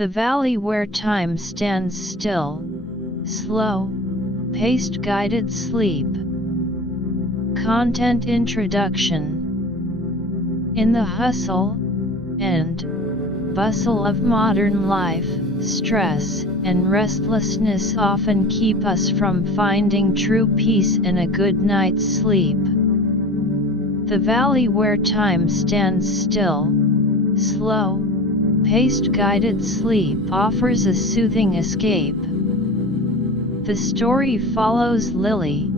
The valley where time stands still, slow, paced guided sleep. Content introduction. In the hustle and bustle of modern life, stress and restlessness often keep us from finding true peace and a good night's sleep. The valley where time stands still, slow, paced guided sleep offers a soothing escape. The story follows Lily,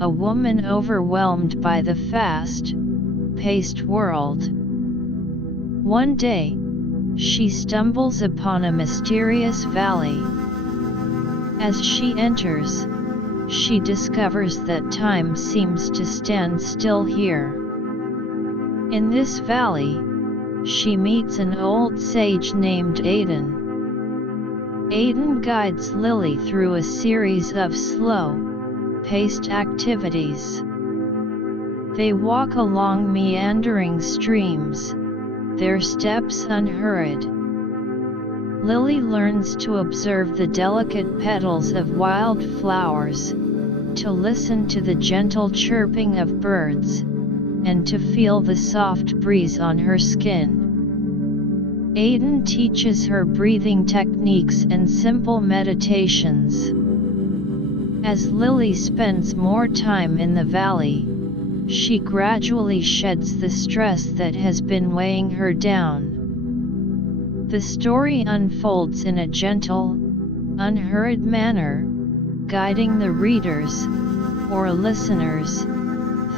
a woman overwhelmed by the fast-paced world. One day, she stumbles upon a mysterious valley. As she enters, she discovers that time seems to stand still here. In this valley, she meets an old sage named Aiden. Aiden guides Lily through a series of slow-paced activities. They walk along meandering streams, their steps unhurried. Lily learns to observe the delicate petals of wildflowers, to listen to the gentle chirping of birds, and to feel the soft breeze on her skin. Aiden teaches her breathing techniques and simple meditations. As Lily spends more time in the valley, she gradually sheds the stress that has been weighing her down. The story unfolds in a gentle, unhurried manner, guiding the readers, or listeners,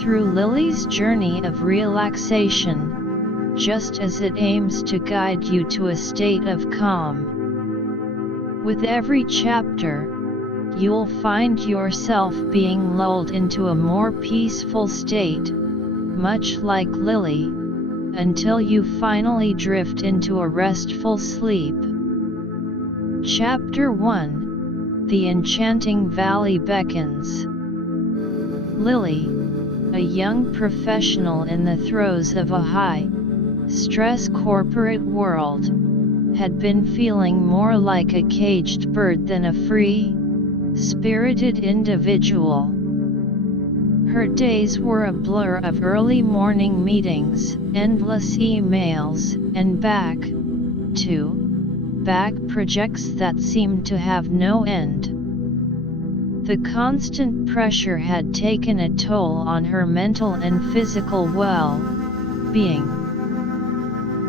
through Lily's journey of relaxation, just as it aims to guide you to a state of calm. With every chapter, you'll find yourself being lulled into a more peaceful state, much like Lily, until you finally drift into a restful sleep. Chapter 1: The Enchanting Valley Beckons. Lily, a young professional in the throes of a high-stress corporate world, had been feeling more like a caged bird than a free-spirited individual. Her days were a blur of early morning meetings, endless emails, and back-to-back projects that seemed to have no end. The constant pressure had taken a toll on her mental and physical well-being.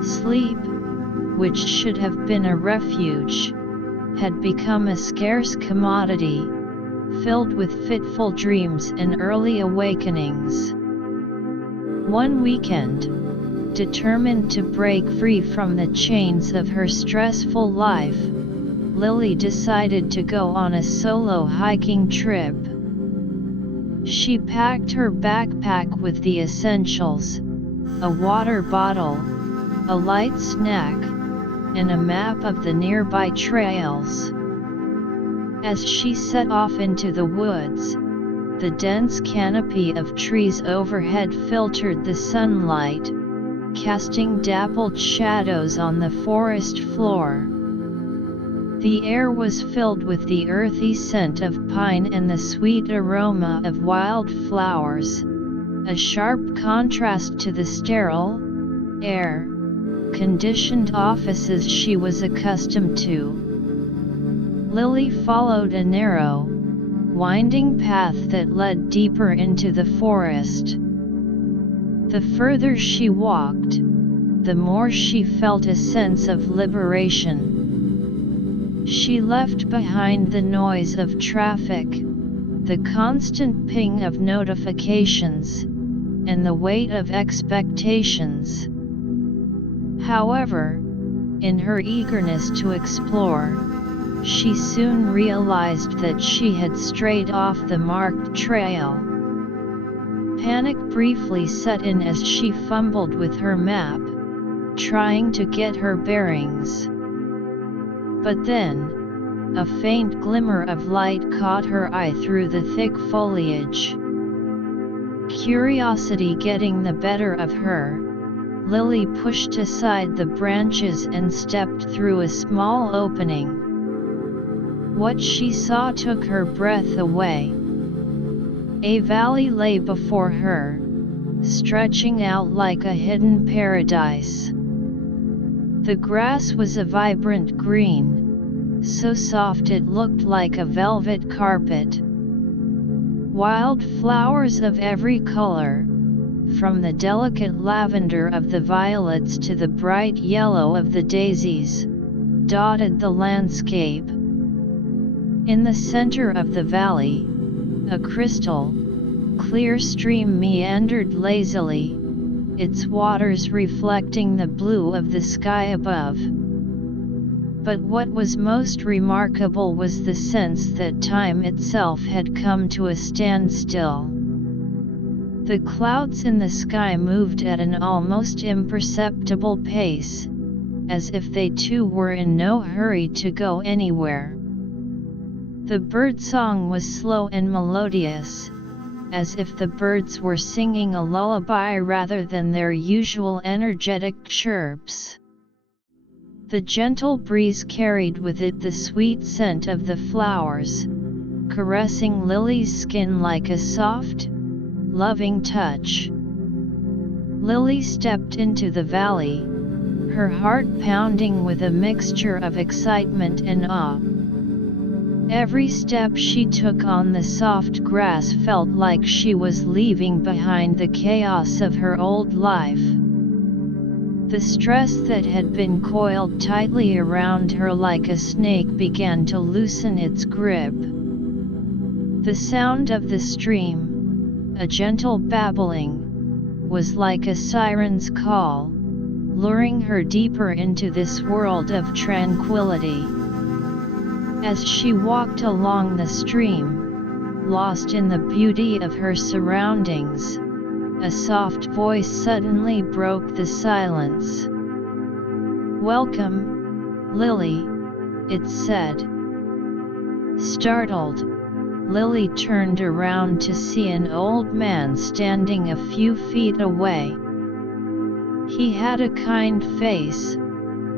Sleep, which should have been a refuge, had become a scarce commodity, filled with fitful dreams and early awakenings. One weekend, determined to break free from the chains of her stressful life, Lily decided to go on a solo hiking trip. She packed her backpack with the essentials: a water bottle, a light snack, and a map of the nearby trails. As she set off into the woods, the dense canopy of trees overhead filtered the sunlight, casting dappled shadows on the forest floor. The air was filled with the earthy scent of pine and the sweet aroma of wildflowers, a sharp contrast to the sterile, air-conditioned offices she was accustomed to. Lily followed a narrow, winding path that led deeper into the forest. The further she walked, the more she felt a sense of liberation. She left behind the noise of traffic, the constant ping of notifications, and the weight of expectations. However, in her eagerness to explore, she soon realized that she had strayed off the marked trail. Panic briefly set in as she fumbled with her map, trying to get her bearings. But then, a faint glimmer of light caught her eye through the thick foliage. Curiosity getting the better of her, Lily pushed aside the branches and stepped through a small opening. What she saw took her breath away. A valley lay before her, stretching out like a hidden paradise. The grass was a vibrant green, so soft it looked like a velvet carpet. Wildflowers of every color, from the delicate lavender of the violets to the bright yellow of the daisies, dotted the landscape. In the center of the valley, a crystal, clear stream meandered lazily, its waters reflecting the blue of the sky above. But what was most remarkable was the sense that time itself had come to a standstill. The clouds in the sky moved at an almost imperceptible pace, as if they too were in no hurry to go anywhere. The birdsong was slow and melodious, as if the birds were singing a lullaby rather than their usual energetic chirps. The gentle breeze carried with it the sweet scent of the flowers, caressing Lily's skin like a soft, loving touch. Lily stepped into the valley, her heart pounding with a mixture of excitement and awe. Every step she took on the soft grass felt like she was leaving behind the chaos of her old life. The stress that had been coiled tightly around her like a snake began to loosen its grip. The sound of the stream, a gentle babbling, was like a siren's call, luring her deeper into this world of tranquility. As she walked along the stream, lost in the beauty of her surroundings, a soft voice suddenly broke the silence. "Welcome, Lily," it said. Startled, Lily turned around to see an old man standing a few feet away. He had a kind face,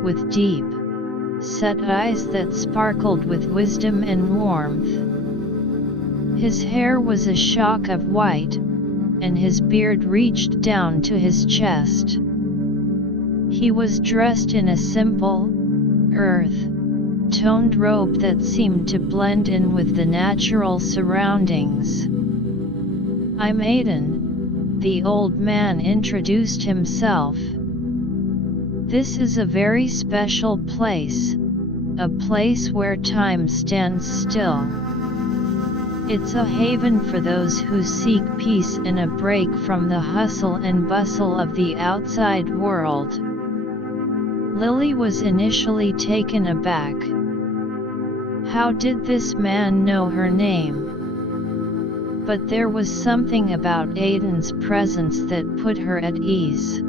with deep, set eyes that sparkled with wisdom and warmth. His hair was a shock of white, and his beard reached down to his chest. He was dressed in a simple, earth-toned robe that seemed to blend in with the natural surroundings. "I'm Aiden," the old man introduced himself. "This is a very special place, a place where time stands still. It's a haven for those who seek peace and a break from the hustle and bustle of the outside world." Lily was initially taken aback. How did this man know her name? But there was something about Aiden's presence that put her at ease.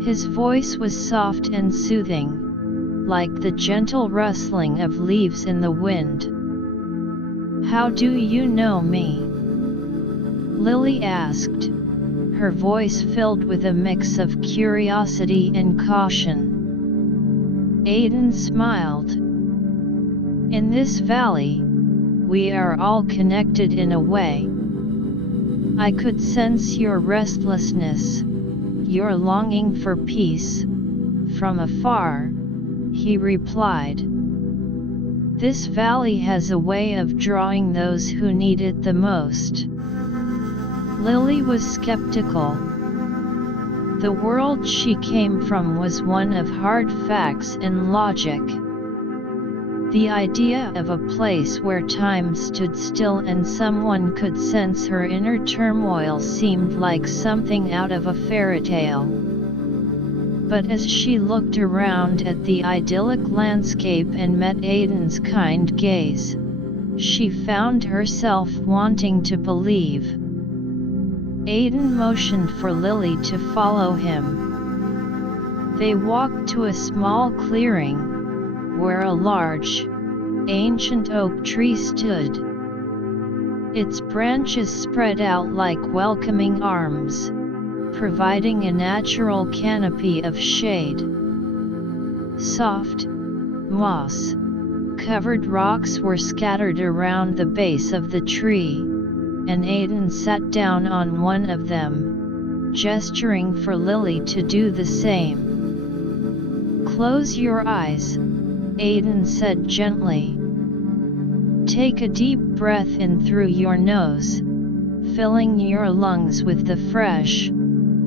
His voice was soft and soothing, like the gentle rustling of leaves in the wind. "How do you know me?" Lily asked, her voice filled with a mix of curiosity and caution. Aiden smiled. "In this valley, we are all connected in a way. I could sense your restlessness, your longing for peace, from afar," he replied. "This valley has a way of drawing those who need it the most." Lily was skeptical. The world she came from was one of hard facts and logic. The idea of a place where time stood still and someone could sense her inner turmoil seemed like something out of a fairy tale. But as she looked around at the idyllic landscape and met Aiden's kind gaze, she found herself wanting to believe. Aiden motioned for Lily to follow him. They walked to a small clearing, where a large, ancient oak tree stood. Its branches spread out like welcoming arms, providing a natural canopy of shade. Soft, moss-covered rocks were scattered around the base of the tree, and Aiden sat down on one of them, gesturing for Lily to do the same. "Close your eyes," Aiden said gently. "Take a deep breath in through your nose, filling your lungs with the fresh,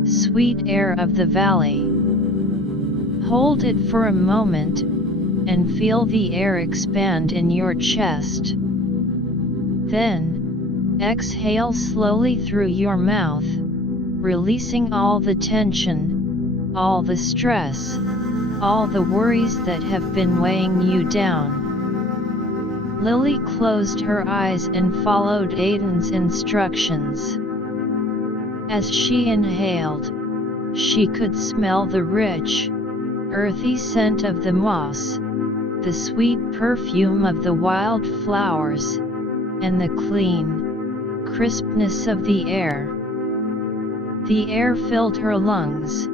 sweet air of the valley. Hold it for a moment, and feel the air expand in your chest. Then, exhale slowly through your mouth, releasing all the tension, all the stress, all the worries that have been weighing you down." Lily closed her eyes and followed Aiden's instructions. As she inhaled, she could smell the rich, earthy scent of the moss, the sweet perfume of the wildflowers, and the clean, crispness of the air. The air filled her lungs,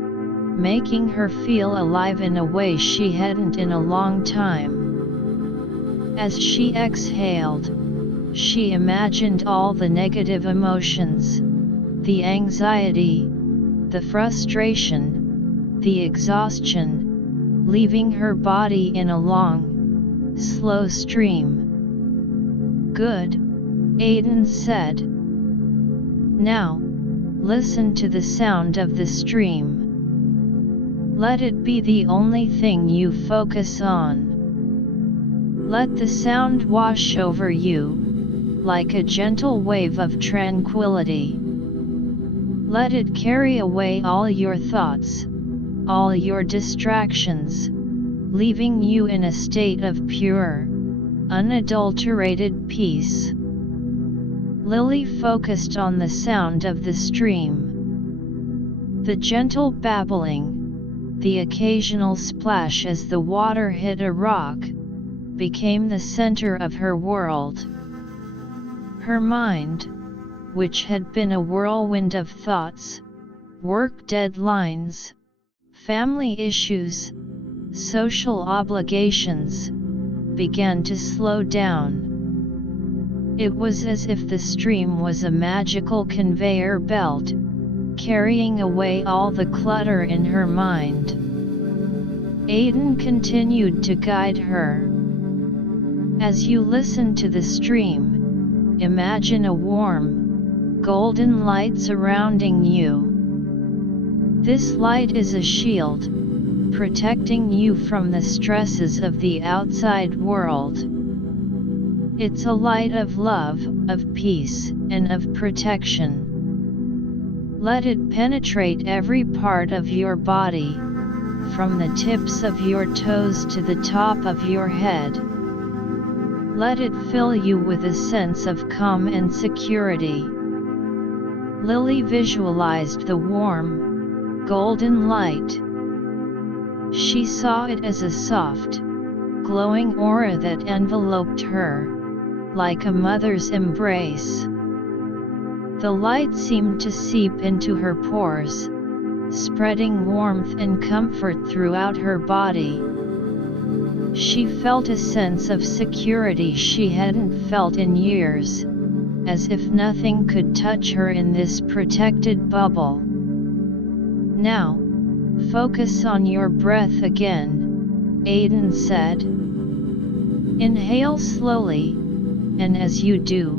making her feel alive in a way she hadn't in a long time. As she exhaled, she imagined all the negative emotions, the anxiety, the frustration, the exhaustion, leaving her body in a long, slow stream. "Good," Aiden said. "Now, listen to the sound of the stream. Let it be the only thing you focus on. Let the sound wash over you, like a gentle wave of tranquility. Let it carry away all your thoughts, all your distractions, leaving you in a state of pure, unadulterated peace." Lily focused on the sound of the stream. The gentle babbling, the occasional splash as the water hit a rock, became the center of her world. Her mind, which had been a whirlwind of thoughts, work deadlines, family issues, social obligations, began to slow down. It was as if the stream was a magical conveyor belt, carrying away all the clutter in her mind. Aiden continued to guide her. As you listen to the stream, imagine a warm, golden light surrounding you. This light is a shield, protecting you from the stresses of the outside world. It's a light of love, of peace, and of protection. Let it penetrate every part of your body, from the tips of your toes to the top of your head. Let it fill you with a sense of calm and security. Lily visualized the warm, golden light. She saw it as a soft, glowing aura that enveloped her, like a mother's embrace. The light seemed to seep into her pores, spreading warmth and comfort throughout her body. She felt a sense of security she hadn't felt in years, as if nothing could touch her in this protected bubble. "Now, focus on your breath again," Aiden said. "Inhale slowly, and as you do,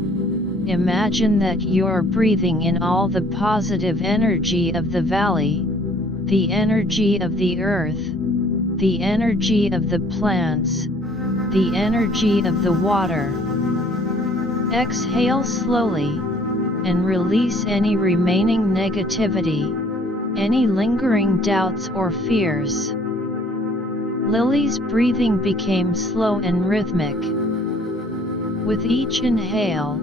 imagine that you're breathing in all the positive energy of the valley, the energy of the earth, the energy of the plants, the energy of the water. Exhale slowly, and release any remaining negativity, any lingering doubts or fears." Lily's breathing became slow and rhythmic. With each inhale,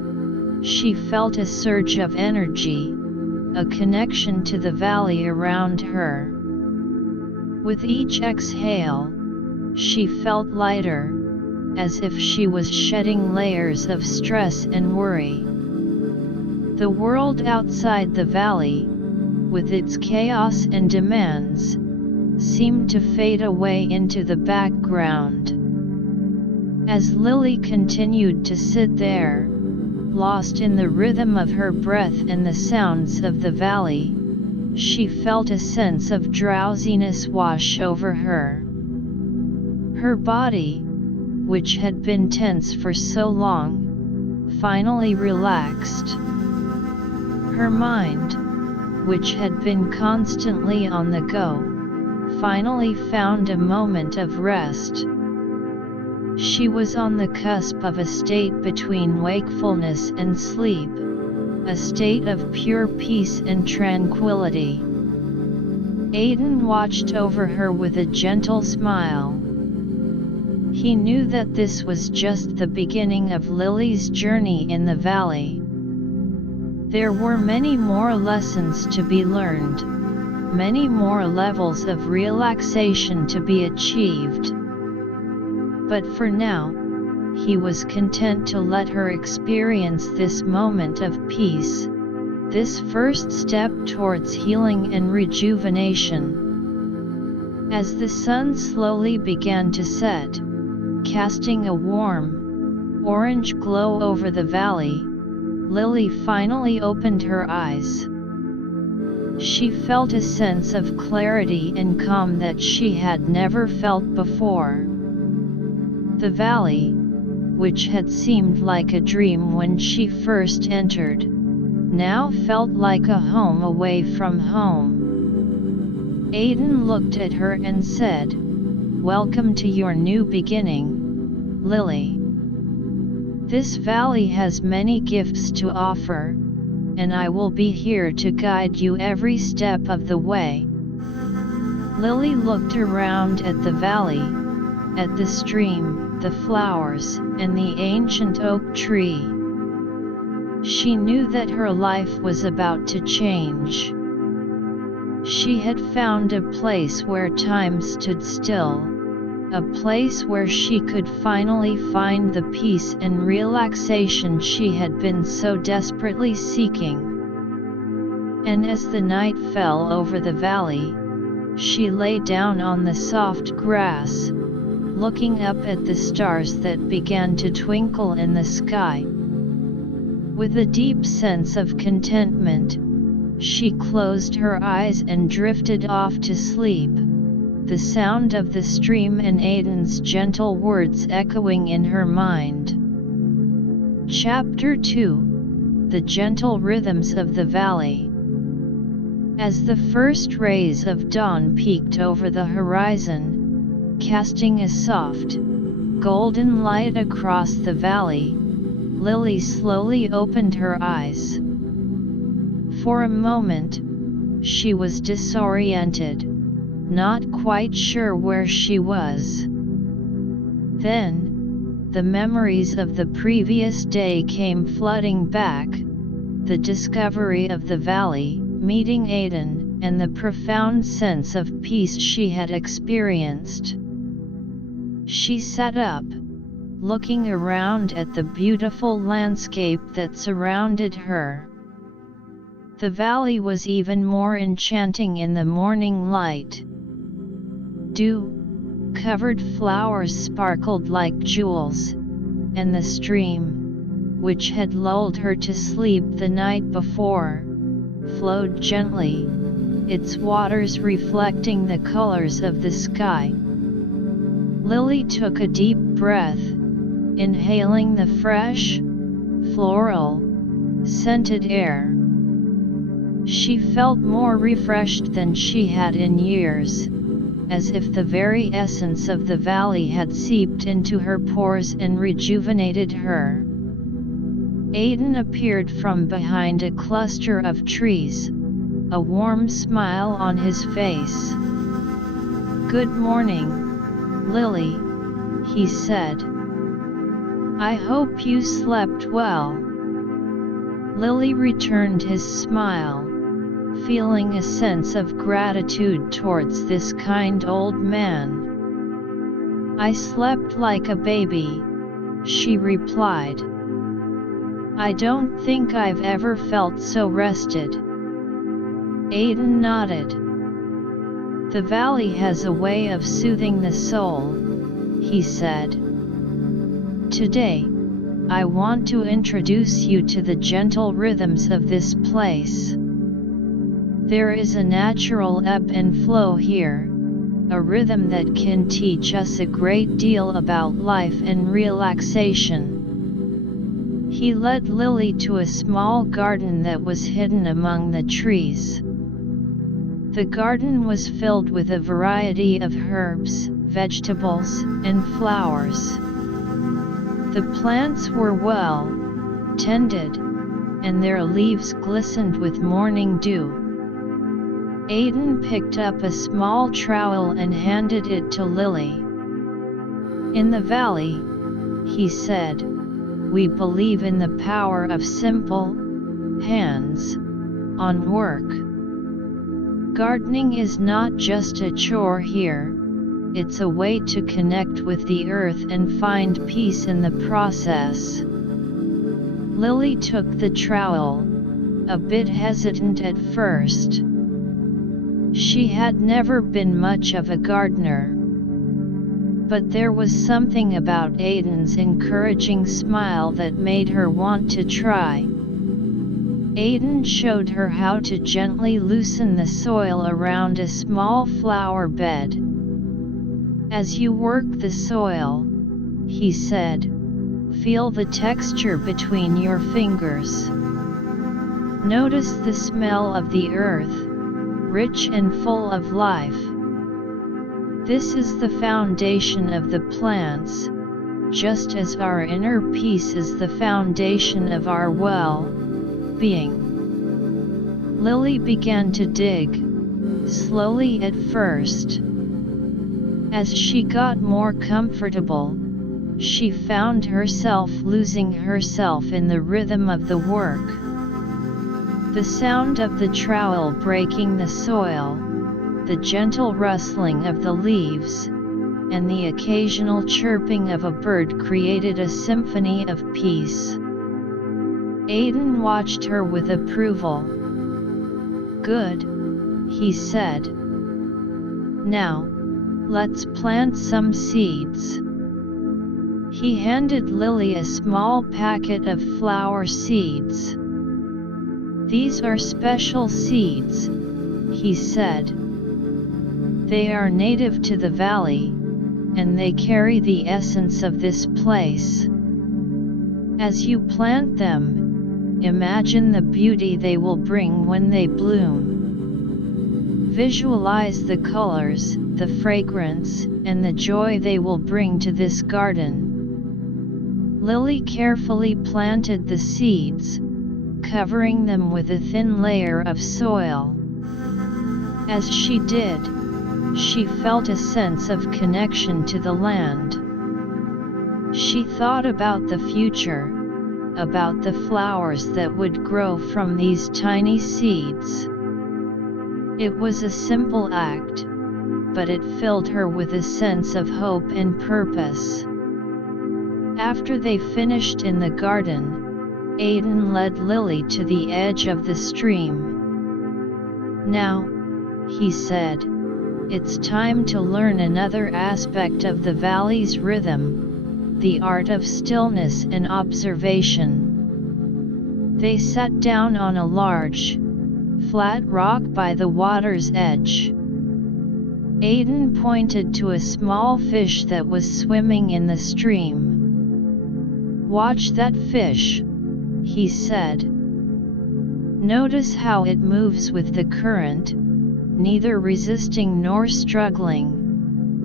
she felt a surge of energy, a connection to the valley around her. With each exhale, she felt lighter, as if she was shedding layers of stress and worry. The world outside the valley, with its chaos and demands, seemed to fade away into the background. As Lily continued to sit there, lost in the rhythm of her breath and the sounds of the valley, she felt a sense of drowsiness wash over her. Her body, which had been tense for so long, finally relaxed. Her mind, which had been constantly on the go, finally found a moment of rest. She was on the cusp of a state between wakefulness and sleep, a state of pure peace and tranquility. Aiden watched over her with a gentle smile. He knew that this was just the beginning of Lily's journey in the valley. There were many more lessons to be learned, many more levels of relaxation to be achieved. But for now, he was content to let her experience this moment of peace, this first step towards healing and rejuvenation. As the sun slowly began to set, casting a warm, orange glow over the valley, Lily finally opened her eyes. She felt a sense of clarity and calm that she had never felt before. The valley, which had seemed like a dream when she first entered, now felt like a home away from home. Aiden looked at her and said, "Welcome to your new beginning, Lily. This valley has many gifts to offer, and I will be here to guide you every step of the way." Lily looked around at the valley, at the stream, the flowers, and the ancient oak tree. She knew that her life was about to change. She had found a place where time stood still, a place where she could finally find the peace and relaxation she had been so desperately seeking. And as the night fell over the valley, she lay down on the soft grass, looking up at the stars that began to twinkle in the sky. With a deep sense of contentment, she closed her eyes and drifted off to sleep, the sound of the stream and Aiden's gentle words echoing in her mind. Chapter 2: The Gentle Rhythms of the Valley. As the first rays of dawn peeked over the horizon, casting a soft, golden light across the valley, Lily slowly opened her eyes. For a moment, she was disoriented, not quite sure where she was. Then, the memories of the previous day came flooding back, the discovery of the valley, meeting Aiden, and the profound sense of peace she had experienced. She sat up, looking around at the beautiful landscape that surrounded her. The valley was even more enchanting in the morning light. Dew-covered flowers sparkled like jewels, and the stream, which had lulled her to sleep the night before, flowed gently, its waters reflecting the colors of the sky. Lily took a deep breath, inhaling the fresh, floral, scented air. She felt more refreshed than she had in years, as if the very essence of the valley had seeped into her pores and rejuvenated her. Aiden appeared from behind a cluster of trees, a warm smile on his face. "Good morning, Lily," he said. "I hope you slept well." Lily returned his smile, feeling a sense of gratitude towards this kind old man. "I slept like a baby," she replied. "I don't think I've ever felt so rested." Aiden nodded. The valley has a way of soothing the soul, he said. Today, I want to introduce you to the gentle rhythms of this place. There is a natural ebb and flow here, a rhythm that can teach us a great deal about life and relaxation. He led Lily to a small garden that was hidden among the trees. The garden was filled with a variety of herbs, vegetables, and flowers. The plants were well tended, and their leaves glistened with morning dew. Aiden picked up a small trowel and handed it to Lily. In the valley, he said, we believe in the power of simple, hands-on work. Gardening is not just a chore here, it's a way to connect with the earth and find peace in the process. Lily took the trowel, a bit hesitant at first. She had never been much of a gardener. But there was something about Aiden's encouraging smile that made her want to try. Aiden showed her how to gently loosen the soil around a small flower bed. As you work the soil, he said, feel the texture between your fingers. Notice the smell of the earth, rich and full of life. This is the foundation of the plants, just as our inner peace is the foundation of our well-being. Lily began to dig, slowly at first. As she got more comfortable, she found herself losing herself in the rhythm of the work. The sound of the trowel breaking the soil, the gentle rustling of the leaves, and the occasional chirping of a bird created a symphony of peace. Aiden watched her with approval. Good, he said. Now, let's plant some seeds. He handed Lily a small packet of flower seeds. These are special seeds, he said. They are native to the valley, and they carry the essence of this place. As you plant them, imagine the beauty they will bring when they bloom. Visualize the colors, the fragrance, and the joy they will bring to this garden. Lily carefully planted the seeds, covering them with a thin layer of soil. As she did, she felt a sense of connection to the land. She thought about the future, about the flowers that would grow from these tiny seeds. It was a simple act, but it filled her with a sense of hope and purpose. After they finished in the garden, Aiden led Lily to the edge of the stream. Now, he said, it's time to learn another aspect of the valley's rhythm, the art of stillness and observation. They sat down on a large, flat rock by the water's edge. Aiden pointed to a small fish that was swimming in the stream. Watch that fish, he said. Notice how it moves with the current, neither resisting nor struggling,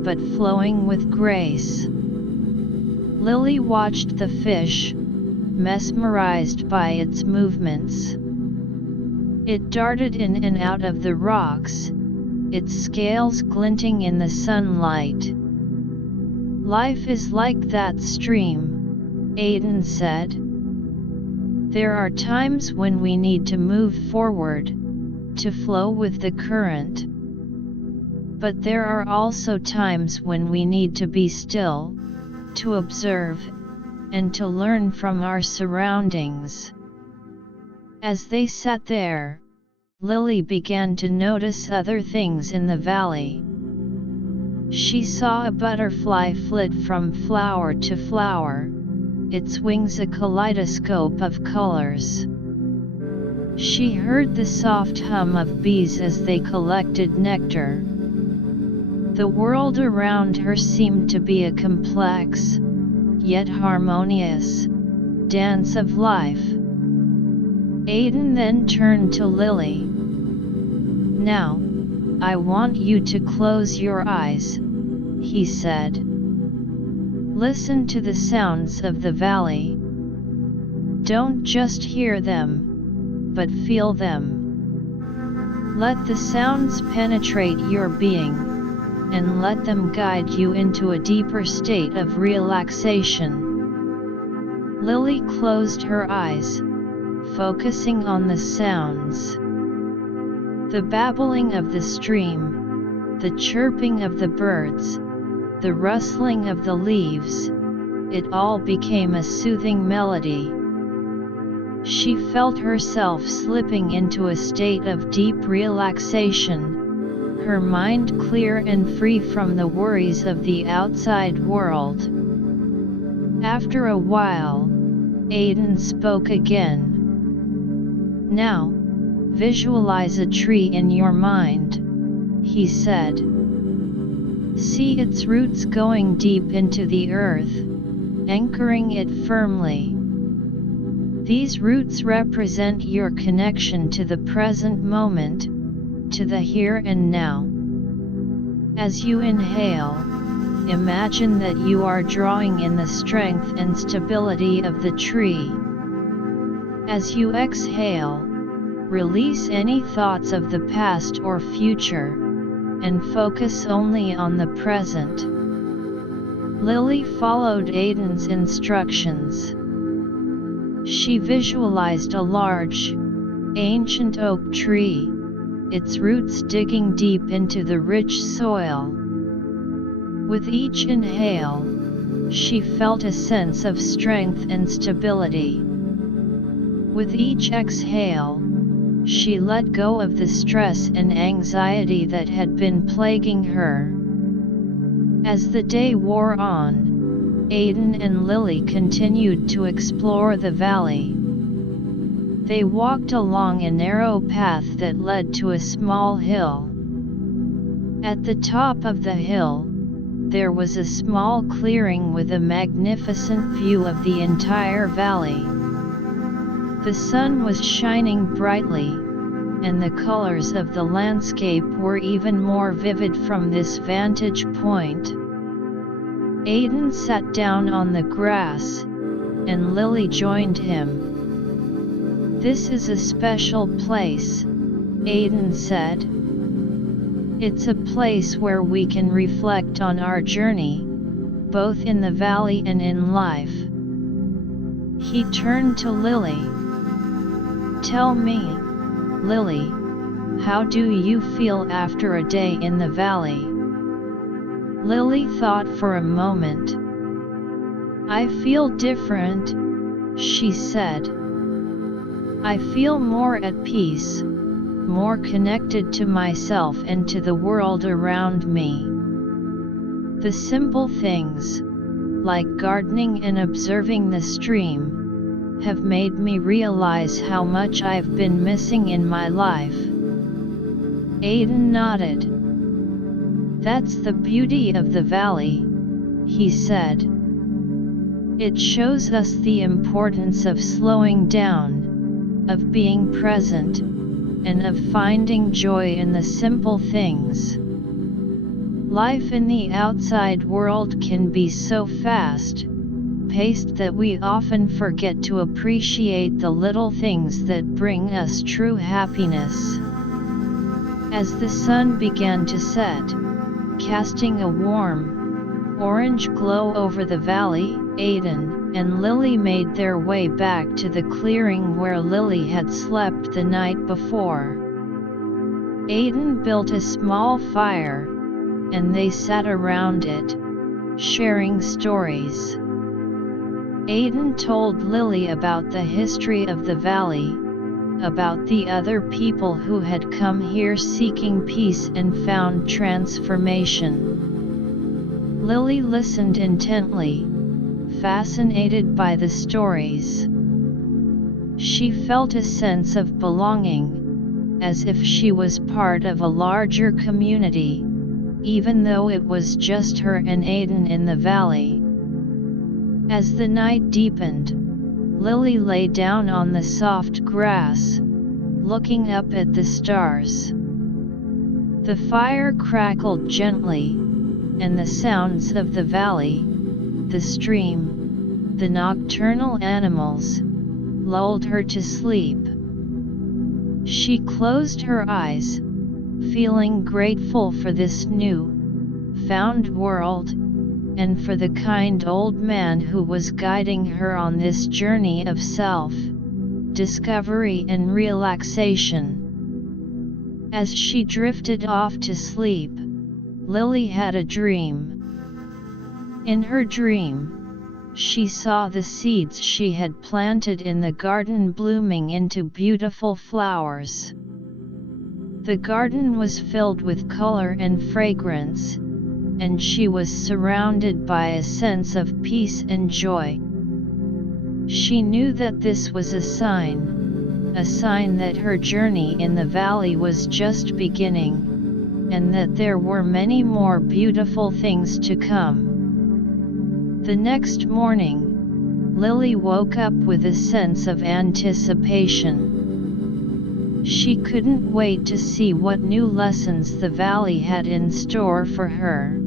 but flowing with grace. Lily watched the fish, mesmerized by its movements. It darted in and out of the rocks, its scales glinting in the sunlight. Life is like that stream, Aiden said. There are times when we need to move forward, to flow with the current. But there are also times when we need to be still, to observe, and to learn from our surroundings. As they sat there, Lily began to notice other things in the valley. She saw a butterfly flit from flower to flower, its wings a kaleidoscope of colors. She heard the soft hum of bees as they collected nectar. The world around her seemed to be a complex, yet harmonious, dance of life. Aiden then turned to Lily. "Now, I want you to close your eyes," he said. "Listen to the sounds of the valley. Don't just hear them, but feel them. Let the sounds penetrate your being, and let them guide you into a deeper state of relaxation." Lily closed her eyes, focusing on the sounds. The babbling of the stream, the chirping of the birds, the rustling of the leaves, it all became a soothing melody. She felt herself slipping into a state of deep relaxation, her mind clear and free from the worries of the outside world. After a while, Aiden spoke again. "Now, visualize a tree in your mind," he said. "See its roots going deep into the earth, anchoring it firmly. These roots represent your connection to the present moment, to the here and now. As you inhale, imagine that you are drawing in the strength and stability of the tree. As you exhale, release any thoughts of the past or future, and focus only on the present." Lily followed Aiden's instructions. She visualized a large, ancient oak tree, its roots digging deep into the rich soil. With each inhale, she felt a sense of strength and stability. With each exhale, she let go of the stress and anxiety that had been plaguing her. As the day wore on, Aiden and Lily continued to explore the valley. They walked along a narrow path that led to a small hill. At the top of the hill, there was a small clearing with a magnificent view of the entire valley. The sun was shining brightly, and the colors of the landscape were even more vivid from this vantage point. Aiden sat down on the grass, and Lily joined him. "This is a special place," Aiden said. "It's a place where we can reflect on our journey, both in the valley and in life." He turned to Lily. "Tell me, Lily, how do you feel after a day in the valley?" Lily thought for a moment. "I feel different," she said. "I feel more at peace, more connected to myself and to the world around me. The simple things, like gardening and observing the stream, have made me realize how much I've been missing in my life." Aiden nodded. "That's the beauty of the valley," he said. "It shows us the importance of slowing down, of being present, and of finding joy in the simple things. Life in the outside world can be so fast-paced that we often forget to appreciate the little things that bring us true happiness." As the sun began to set, casting a warm, orange glow over the valley, Aiden and Lily made their way back to the clearing where Lily had slept the night before. Aiden built a small fire, and they sat around it, sharing stories. Aiden told Lily about the history of the valley, about the other people who had come here seeking peace and found transformation. Lily listened intently, fascinated by the stories. She felt a sense of belonging, as if she was part of a larger community, even though it was just her and Aiden in the valley. As the night deepened, Lily lay down on the soft grass, looking up at the stars. The fire crackled gently, and the sounds of the valley, the stream, the nocturnal animals, lulled her to sleep. She closed her eyes, feeling grateful for this new, found world, and for the kind old man who was guiding her on this journey of self-discovery and relaxation. As she drifted off to sleep, Lily had a dream. In her dream, she saw the seeds she had planted in the garden blooming into beautiful flowers. The garden was filled with color and fragrance, and she was surrounded by a sense of peace and joy. She knew that this was a sign that her journey in the valley was just beginning, and that there were many more beautiful things to come. The next morning, Lily woke up with a sense of anticipation. She couldn't wait to see what new lessons the valley had in store for her.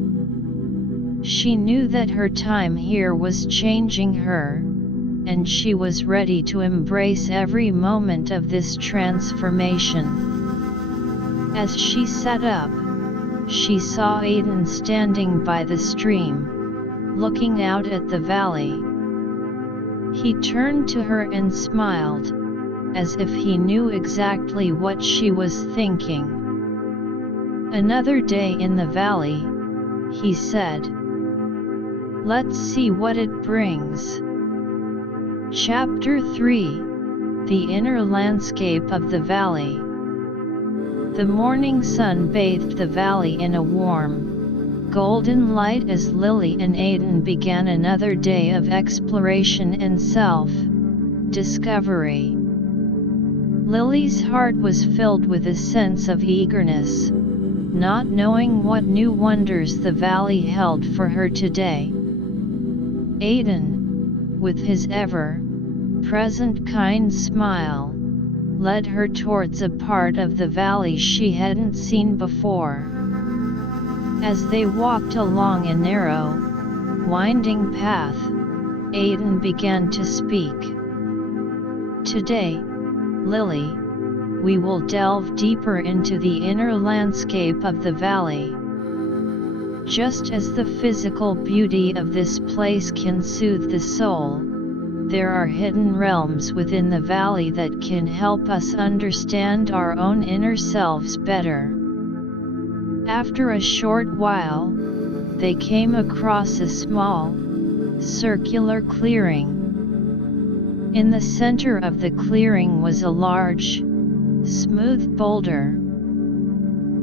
She knew that her time here was changing her, and she was ready to embrace every moment of this transformation. As she sat up, she saw Aiden standing by the stream, looking out at the valley. He turned to her and smiled, as if he knew exactly what she was thinking. "Another day in the valley," he said. "Let's see what it brings." Chapter 3: The Inner Landscape of the Valley. The morning sun bathed the valley in a warm, golden light as Lily and Aiden began another day of exploration and self-discovery. Lily's heart was filled with a sense of eagerness, not knowing what new wonders the valley held for her today. Aiden, with his ever-present kind smile, led her towards a part of the valley she hadn't seen before. As they walked along a narrow, winding path, Aiden began to speak. "Today, Lily, we will delve deeper into the inner landscape of the valley. Just as the physical beauty of this place can soothe the soul, there are hidden realms within the valley that can help us understand our own inner selves better." After a short while, they came across a small, circular clearing. In the center of the clearing was a large, smooth boulder.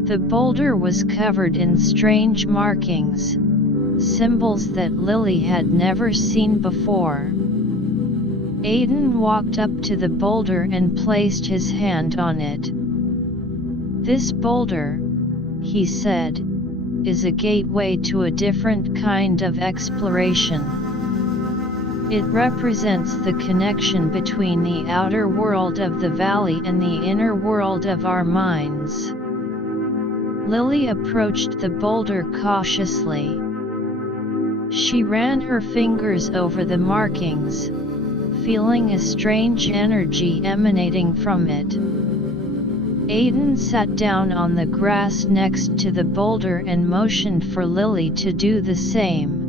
The boulder was covered in strange markings, symbols that Lily had never seen before. Aiden walked up to the boulder and placed his hand on it. "This boulder," he said, "is a gateway to a different kind of exploration. It represents the connection between the outer world of the valley and the inner world of our minds." Lily approached the boulder cautiously. She ran her fingers over the markings, feeling a strange energy emanating from it. Aiden sat down on the grass next to the boulder and motioned for Lily to do the same.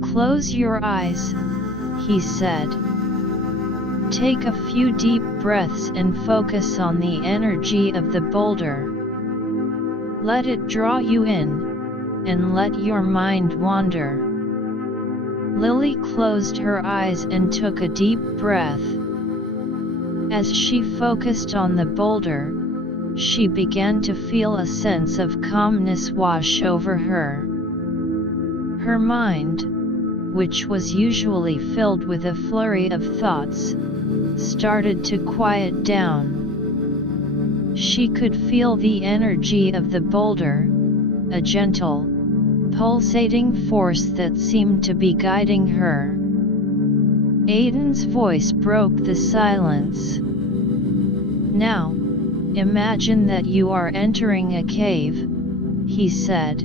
"Close your eyes," he said. "Take a few deep breaths and focus on the energy of the boulder. Let it draw you in, and let your mind wander." Lily closed her eyes and took a deep breath. As she focused on the boulder, she began to feel a sense of calmness wash over her. Her mind, which was usually filled with a flurry of thoughts, started to quiet down. She could feel the energy of the boulder, a gentle, pulsating force that seemed to be guiding her. Aiden's voice broke the silence. "Now, imagine that you are entering a cave," he said.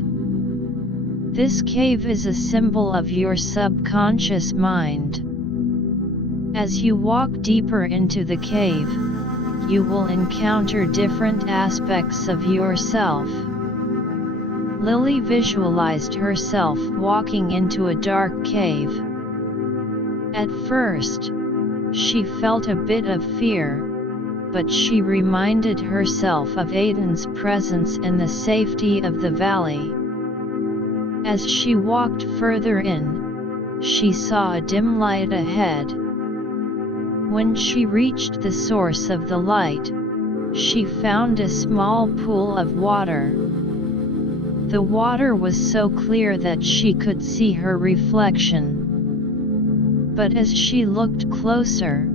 "This cave is a symbol of your subconscious mind. As you walk deeper into the cave, you will encounter different aspects of yourself." Lily visualized herself walking into a dark cave. At first, she felt a bit of fear, but she reminded herself of Aiden's presence and the safety of the valley. As she walked further in, she saw a dim light ahead. When she reached the source of the light, she found a small pool of water. The water was so clear that she could see her reflection. But as she looked closer,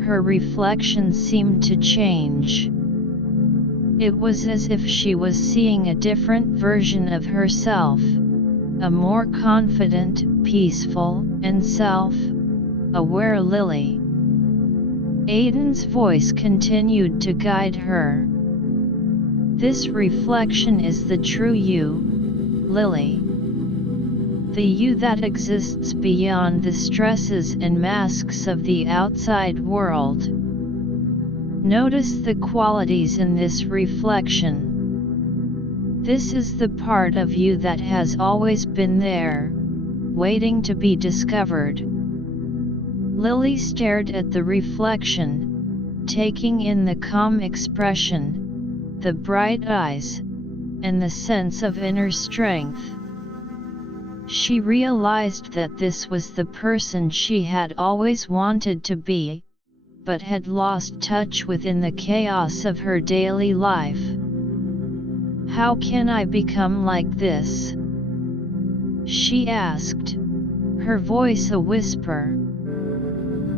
her reflection seemed to change. It was as if she was seeing a different version of herself, a more confident, peaceful, and self-aware Lily. Aiden's voice continued to guide her. "This reflection is the true you, Lily. The you that exists beyond the stresses and masks of the outside world. Notice the qualities in this reflection. This is the part of you that has always been there, waiting to be discovered." Lily stared at the reflection, taking in the calm expression, the bright eyes, and the sense of inner strength. She realized that this was the person she had always wanted to be, but had lost touch with in the chaos of her daily life. "How can I become like this?" she asked, her voice a whisper.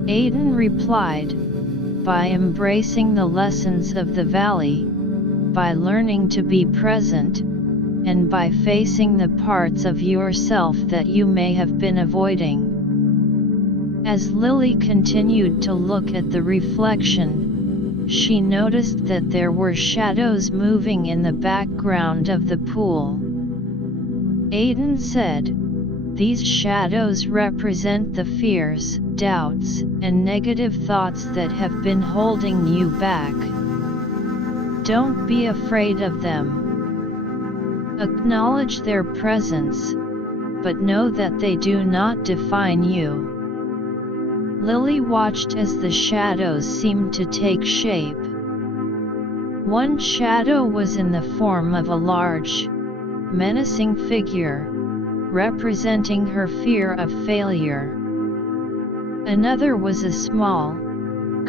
Aiden replied, "By embracing the lessons of the valley, by learning to be present, and by facing the parts of yourself that you may have been avoiding." As Lily continued to look at the reflection, she noticed that there were shadows moving in the background of the pool. Aiden said, "These shadows represent the fears, doubts, and negative thoughts that have been holding you back. Don't be afraid of them. Acknowledge their presence, but know that they do not define you." Lily watched as the shadows seemed to take shape. One shadow was in the form of a large, menacing figure, representing her fear of failure. Another was a small,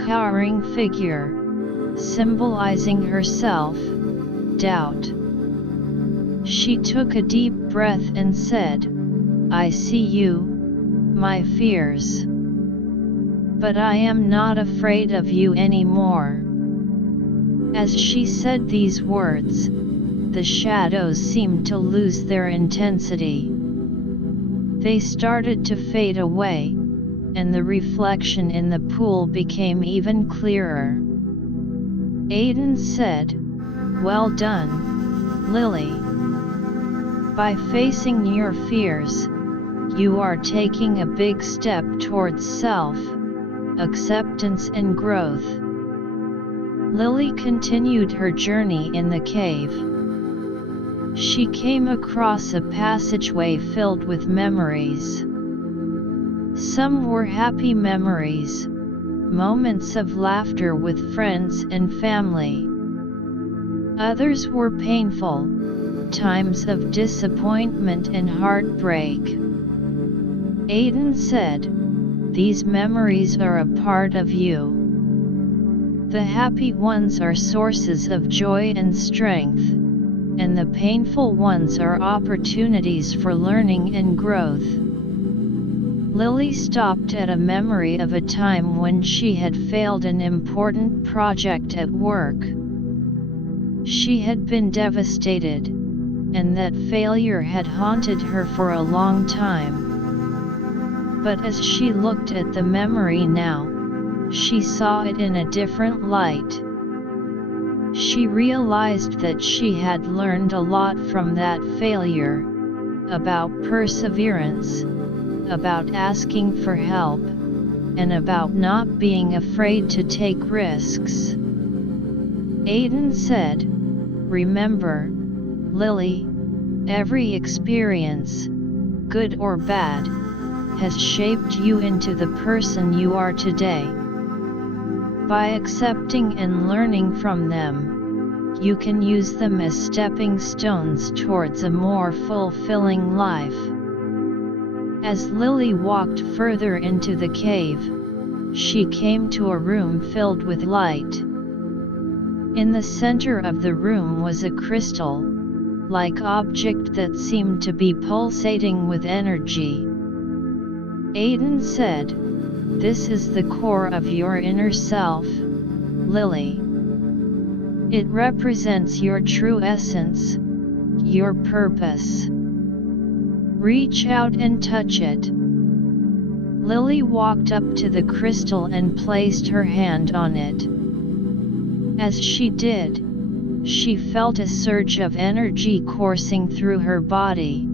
cowering figure, symbolizing her self-doubt. She took a deep breath and said, "I see you, my fears. But I am not afraid of you anymore." As she said these words, the shadows seemed to lose their intensity. They started to fade away, and the reflection in the pool became even clearer. Aiden said, "Well done, Lily. By facing your fears, you are taking a big step towards self-acceptance and growth." Lily continued her journey in the cave. She came across a passageway filled with memories. Some were happy memories, moments of laughter with friends and family. Others were painful, times of disappointment and heartbreak. Aiden said, "These memories are a part of you. The happy ones are sources of joy and strength, and the painful ones are opportunities for learning and growth. Lily stopped at a memory of a time when she had failed an important project at work. She had been devastated, and that failure had haunted her for a long time. But as she looked at the memory now, she saw it in a different light. She realized that she had learned a lot from that failure, about perseverance, about asking for help, and about not being afraid to take risks. Aiden said, "Remember, Lily, every experience, good or bad, has shaped you into the person you are today. By accepting and learning from them, you can use them as stepping stones towards a more fulfilling life." As Lily walked further into the cave, she came to a room filled with light. In the center of the room was a crystal-like object that seemed to be pulsating with energy. Aiden said, "This is the core of your inner self, Lily. It represents your true essence, your purpose. Reach out and touch it." Lily walked up to the crystal and placed her hand on it. As she did, she felt a surge of energy coursing through her body.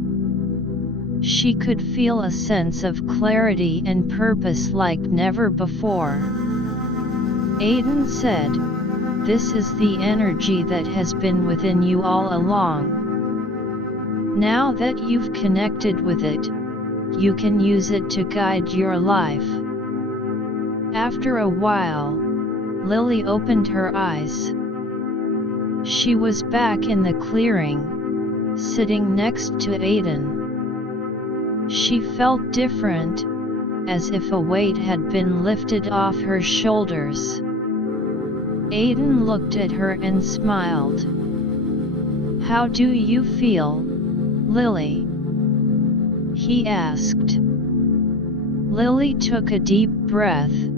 She could feel a sense of clarity and purpose like never before. Aiden said, "This is the energy that has been within you all along. Now that you've connected with it, you can use it to guide your life." After a while, Lily opened her eyes. She was back in the clearing, sitting next to Aiden. She felt different, as if a weight had been lifted off her shoulders. Aiden looked at her and smiled. "How do you feel, Lily?" he asked. Lily took a deep breath.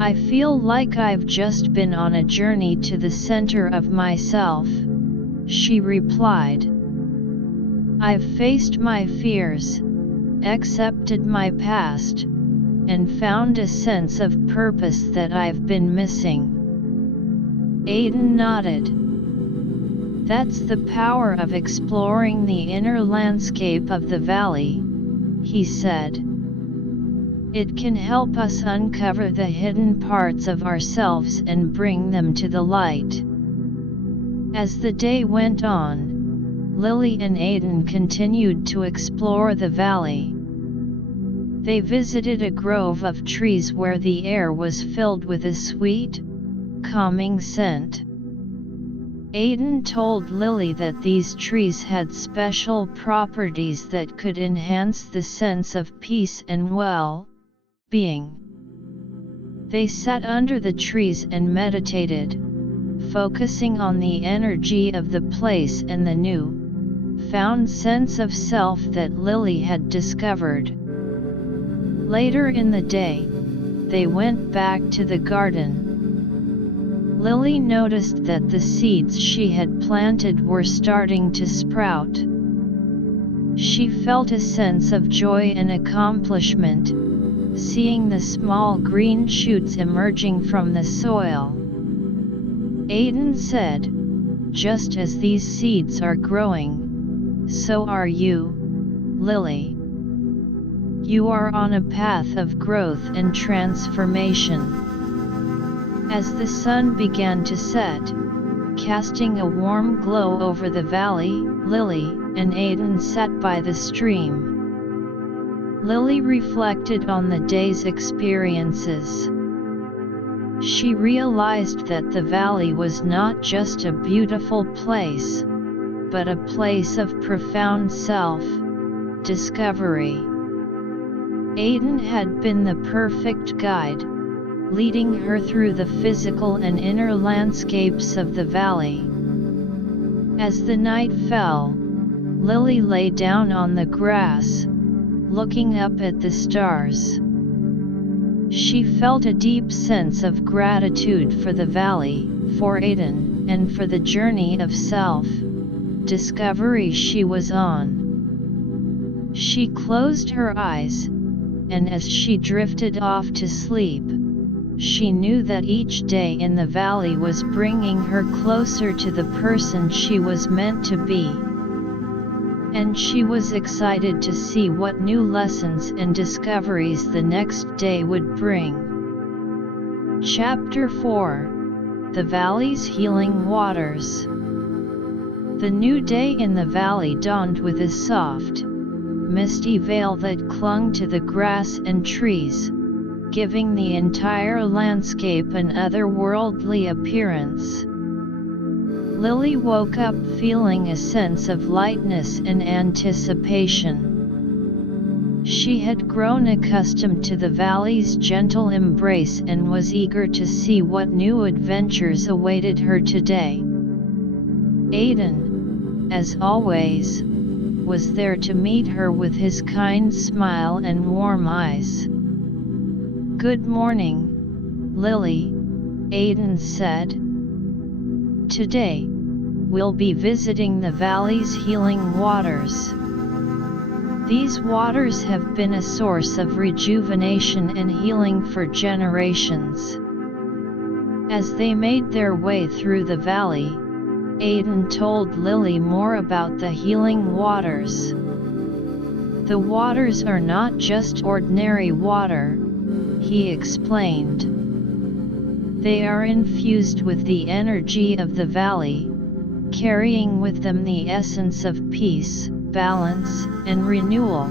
"I feel like I've just been on a journey to the center of myself," she replied. "I've faced my fears, accepted my past, and found a sense of purpose that I've been missing." Aiden nodded. "That's the power of exploring the inner landscape of the valley," he said. "It can help us uncover the hidden parts of ourselves and bring them to the light." As the day went on, Lily and Aiden continued to explore the valley. They visited a grove of trees where the air was filled with a sweet, calming scent. Aiden told Lily that these trees had special properties that could enhance the sense of peace and well-being. They sat under the trees and meditated, focusing on the energy of the place and the new-found sense of self that Lily had discovered. Later in the day, they went back to the garden. Lily noticed that the seeds she had planted were starting to sprout. She felt a sense of joy and accomplishment, seeing the small green shoots emerging from the soil. Aiden said, "Just as these seeds are growing, so are you, Lily. You are on a path of growth and transformation." As the sun began to set, casting a warm glow over the valley, Lily and Aiden sat by the stream. Lily reflected on the day's experiences. She realized that the valley was not just a beautiful place, but a place of profound self-discovery. Aiden had been the perfect guide, leading her through the physical and inner landscapes of the valley. As the night fell, Lily lay down on the grass, looking up at the stars. She felt a deep sense of gratitude for the valley, for Aiden, and for the journey of self-discovery she was on. She closed her eyes, and as she drifted off to sleep, she knew that each day in the valley was bringing her closer to the person she was meant to be. And she was excited to see what new lessons and discoveries the next day would bring. Chapter 4: The Valley's Healing Waters. The new day in the valley dawned with a soft, misty veil that clung to the grass and trees, giving the entire landscape an otherworldly appearance. Lily woke up feeling a sense of lightness and anticipation. She had grown accustomed to the valley's gentle embrace and was eager to see what new adventures awaited her today. Aiden, as always, was there to meet her with his kind smile and warm eyes. "Good morning, Lily," Aiden said. "Today, we'll be visiting the valley's healing waters. These waters have been a source of rejuvenation and healing for generations." As they made their way through the valley, Aiden told Lily more about the healing waters. "The waters are not just ordinary water," he explained. "They are infused with the energy of the valley, carrying with them the essence of peace, balance, and renewal.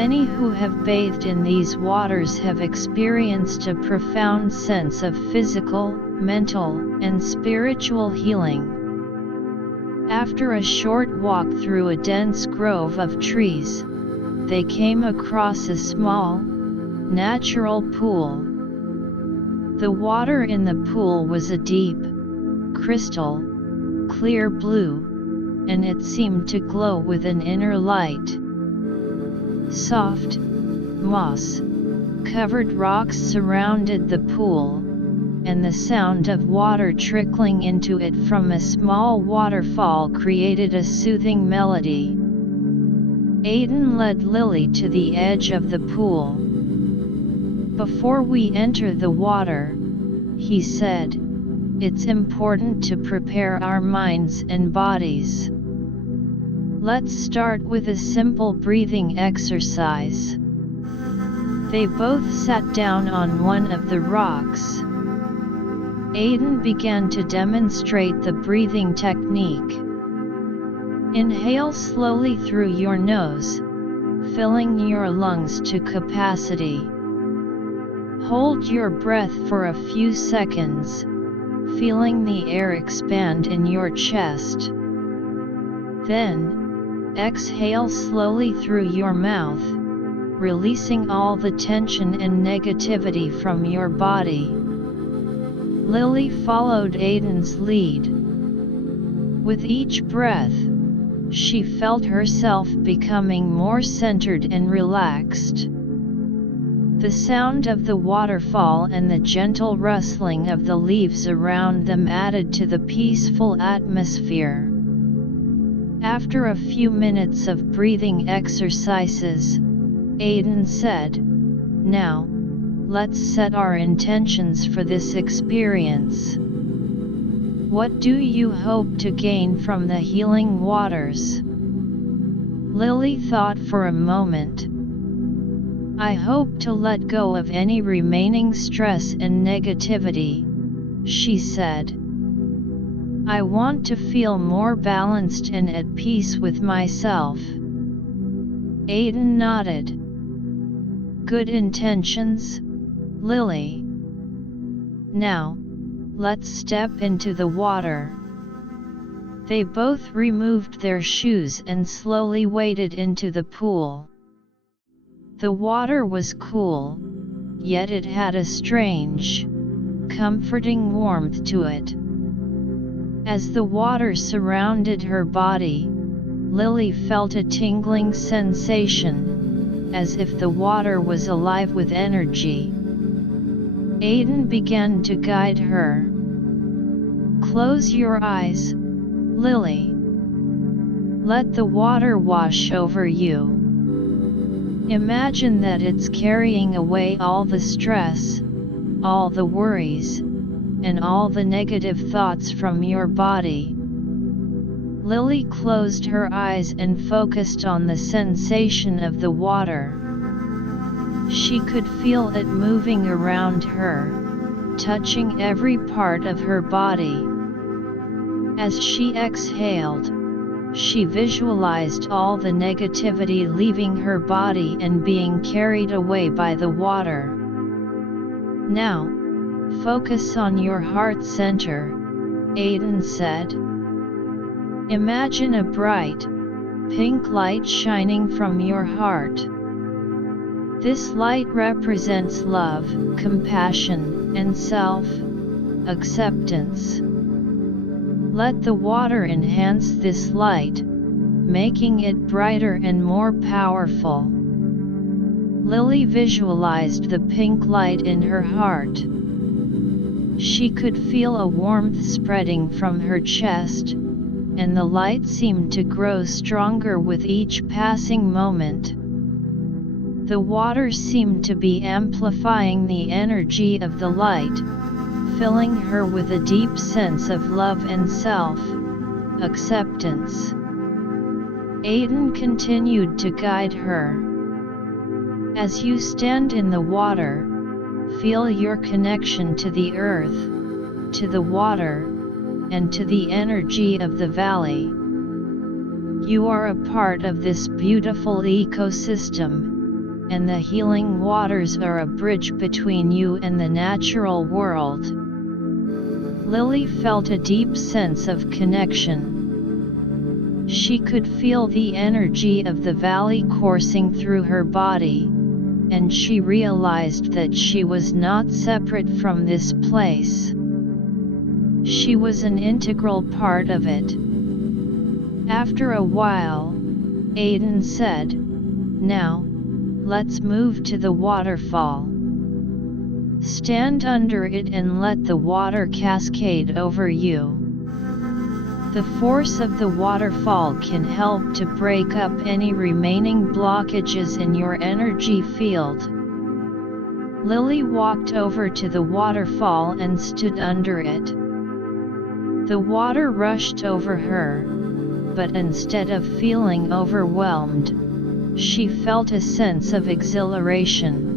Many who have bathed in these waters have experienced a profound sense of physical, mental, and spiritual healing." After a short walk through a dense grove of trees, they came across a small, natural pool. The water in the pool was a deep, crystal clear blue, and it seemed to glow with an inner light. Soft, moss-covered rocks surrounded the pool, and the sound of water trickling into it from a small waterfall created a soothing melody. Aiden led Lily to the edge of the pool. "Before we enter the water," he said, "it's important to prepare our minds and bodies. Let's start with a simple breathing exercise." They both sat down on one of the rocks. Aiden began to demonstrate the breathing technique. "Inhale slowly through your nose, filling your lungs to capacity. Hold your breath for a few seconds, feeling the air expand in your chest. Then, exhale slowly through your mouth, releasing all the tension and negativity from your body." Lily followed Aiden's lead. With each breath, she felt herself becoming more centered and relaxed. The sound of the waterfall and the gentle rustling of the leaves around them added to the peaceful atmosphere. After a few minutes of breathing exercises, Aiden said, "Now, let's set our intentions for this experience. What do you hope to gain from the healing waters?" Lily thought for a moment. "I hope to let go of any remaining stress and negativity," she said. "I want to feel more balanced and at peace with myself." Aiden nodded. "Good intentions, Lily. Now, let's step into the water." They both removed their shoes and slowly waded into the pool. The water was cool, yet it had a strange, comforting warmth to it. As the water surrounded her body, Lily felt a tingling sensation, as if the water was alive with energy. Aiden began to guide her. "Close your eyes, Lily. Let the water wash over you. Imagine that it's carrying away all the stress, all the worries, and all the negative thoughts from your body." Lily closed her eyes and focused on the sensation of the water. She could feel it moving around her, touching every part of her body. As she exhaled, she visualized all the negativity leaving her body and being carried away by the water. "Now, focus on your heart center," Aiden said. "Imagine a bright, pink light shining from your heart. This light represents love, compassion, and self-acceptance. Let the water enhance this light, making it brighter and more powerful." Lily visualized the pink light in her heart. She could feel a warmth spreading from her chest, and the light seemed to grow stronger with each passing moment. The water seemed to be amplifying the energy of the light, filling her with a deep sense of love and self-acceptance. Aiden continued to guide her. "As you stand in the water, feel your connection to the earth, to the water, and to the energy of the valley. You are a part of this beautiful ecosystem, and the healing waters are a bridge between you and the natural world." Lily felt a deep sense of connection. She could feel the energy of the valley coursing through her body, and she realized that she was not separate from this place. She was an integral part of it. After a while, Aiden said, "Now, let's move to the waterfall. Stand under it and let the water cascade over you. The force of the waterfall can help to break up any remaining blockages in your energy field." Lily walked over to the waterfall and stood under it. The water rushed over her, but instead of feeling overwhelmed, she felt a sense of exhilaration.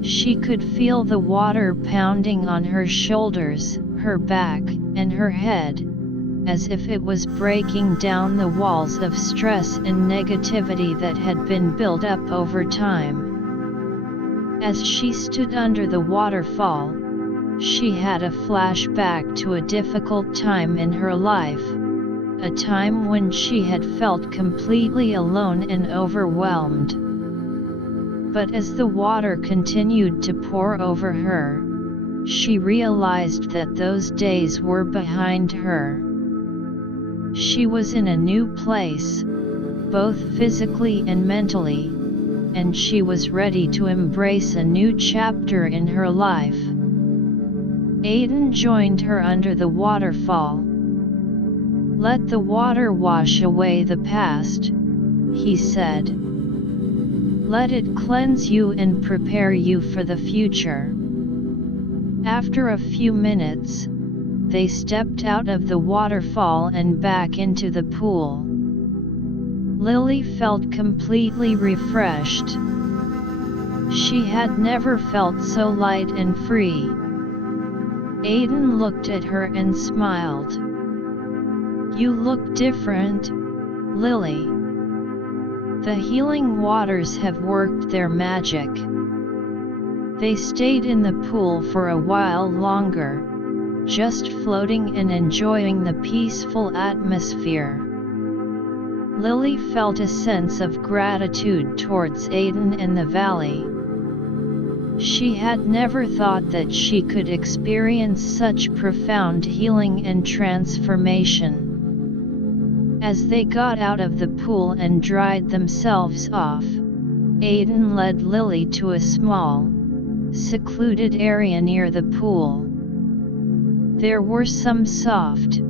She could feel the water pounding on her shoulders, her back, and her head, as if it was breaking down the walls of stress and negativity that had been built up over time. As she stood under the waterfall, she had a flashback to a difficult time in her life, a time when she had felt completely alone and overwhelmed. But as the water continued to pour over her, she realized that those days were behind her. She was in a new place, both physically and mentally, and she was ready to embrace a new chapter in her life. Aiden joined her under the waterfall. "Let the water wash away the past," he said. "Let it cleanse you and prepare you for the future." After a few minutes, they stepped out of the waterfall and back into the pool. Lily felt completely refreshed. She had never felt so light and free. Aiden looked at her and smiled. "You look different, Lily. The healing waters have worked their magic." They stayed in the pool for a while longer, just floating and enjoying the peaceful atmosphere. Lily felt a sense of gratitude towards Aiden and the valley. She had never thought that she could experience such profound healing and transformation. As they got out of the pool and dried themselves off, Aiden led Lily to a small, secluded area near the pool. There were some soft,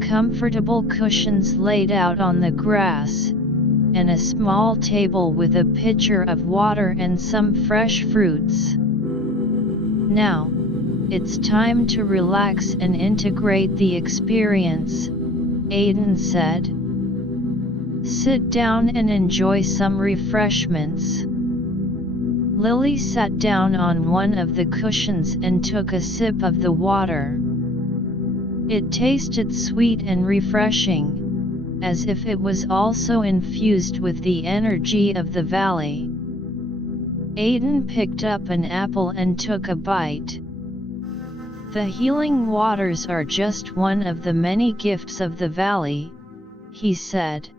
comfortable cushions laid out on the grass, and a small table with a pitcher of water and some fresh fruits. Now, it's time to relax and integrate the experience, Aiden said. Sit down and enjoy some refreshments. Lily sat down on one of the cushions and took a sip of the water. It tasted sweet and refreshing, as if it was also infused with the energy of the valley. Aiden picked up an apple and took a bite. The healing waters are just one of the many gifts of the valley, he said.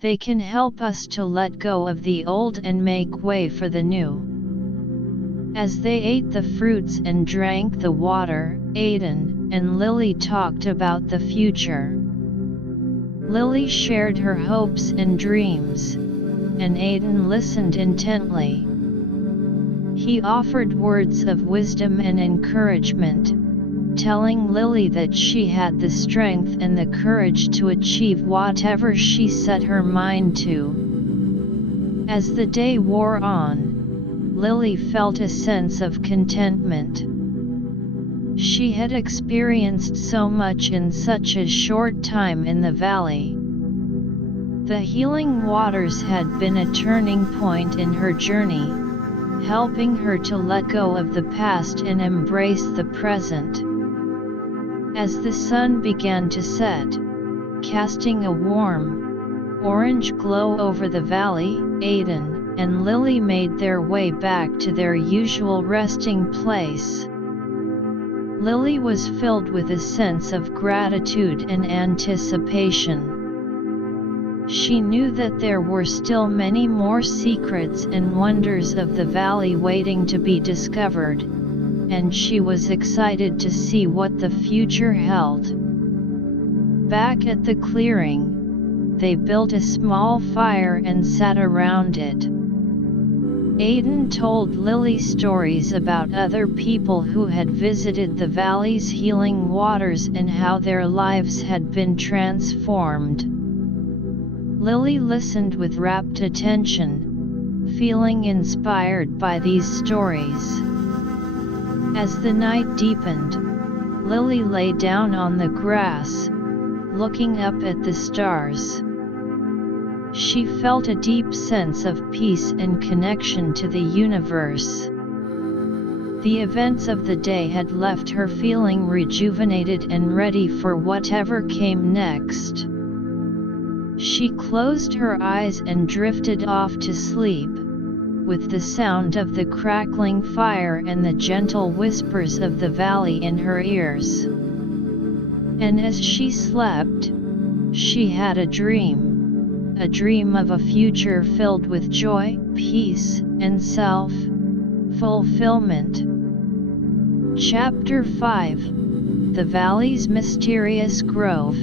They can help us to let go of the old and make way for the new. As they ate the fruits and drank the water, Aiden and Lily talked about the future. Lily shared her hopes and dreams, and Aiden listened intently. He offered words of wisdom and encouragement, telling Lily that she had the strength and the courage to achieve whatever she set her mind to. As the day wore on, Lily felt a sense of contentment. She had experienced so much in such a short time in the valley. The healing waters had been a turning point in her journey, helping her to let go of the past and embrace the present. As the sun began to set, casting a warm, orange glow over the valley, Aiden and Lily made their way back to their usual resting place. Lily was filled with a sense of gratitude and anticipation. She knew that there were still many more secrets and wonders of the valley waiting to be discovered, and she was excited to see what the future held. Back at the clearing, they built a small fire and sat around it. Aiden told Lily stories about other people who had visited the valley's healing waters and how their lives had been transformed. Lily listened with rapt attention, feeling inspired by these stories. As the night deepened, Lily lay down on the grass, looking up at the stars. She felt a deep sense of peace and connection to the universe. The events of the day had left her feeling rejuvenated and ready for whatever came next. She closed her eyes and drifted off to sleep, with the sound of the crackling fire and the gentle whispers of the valley in her ears. And as she slept, she had a dream of a future filled with joy, peace, and self-fulfillment. Chapter 5: The Valley's Mysterious Grove.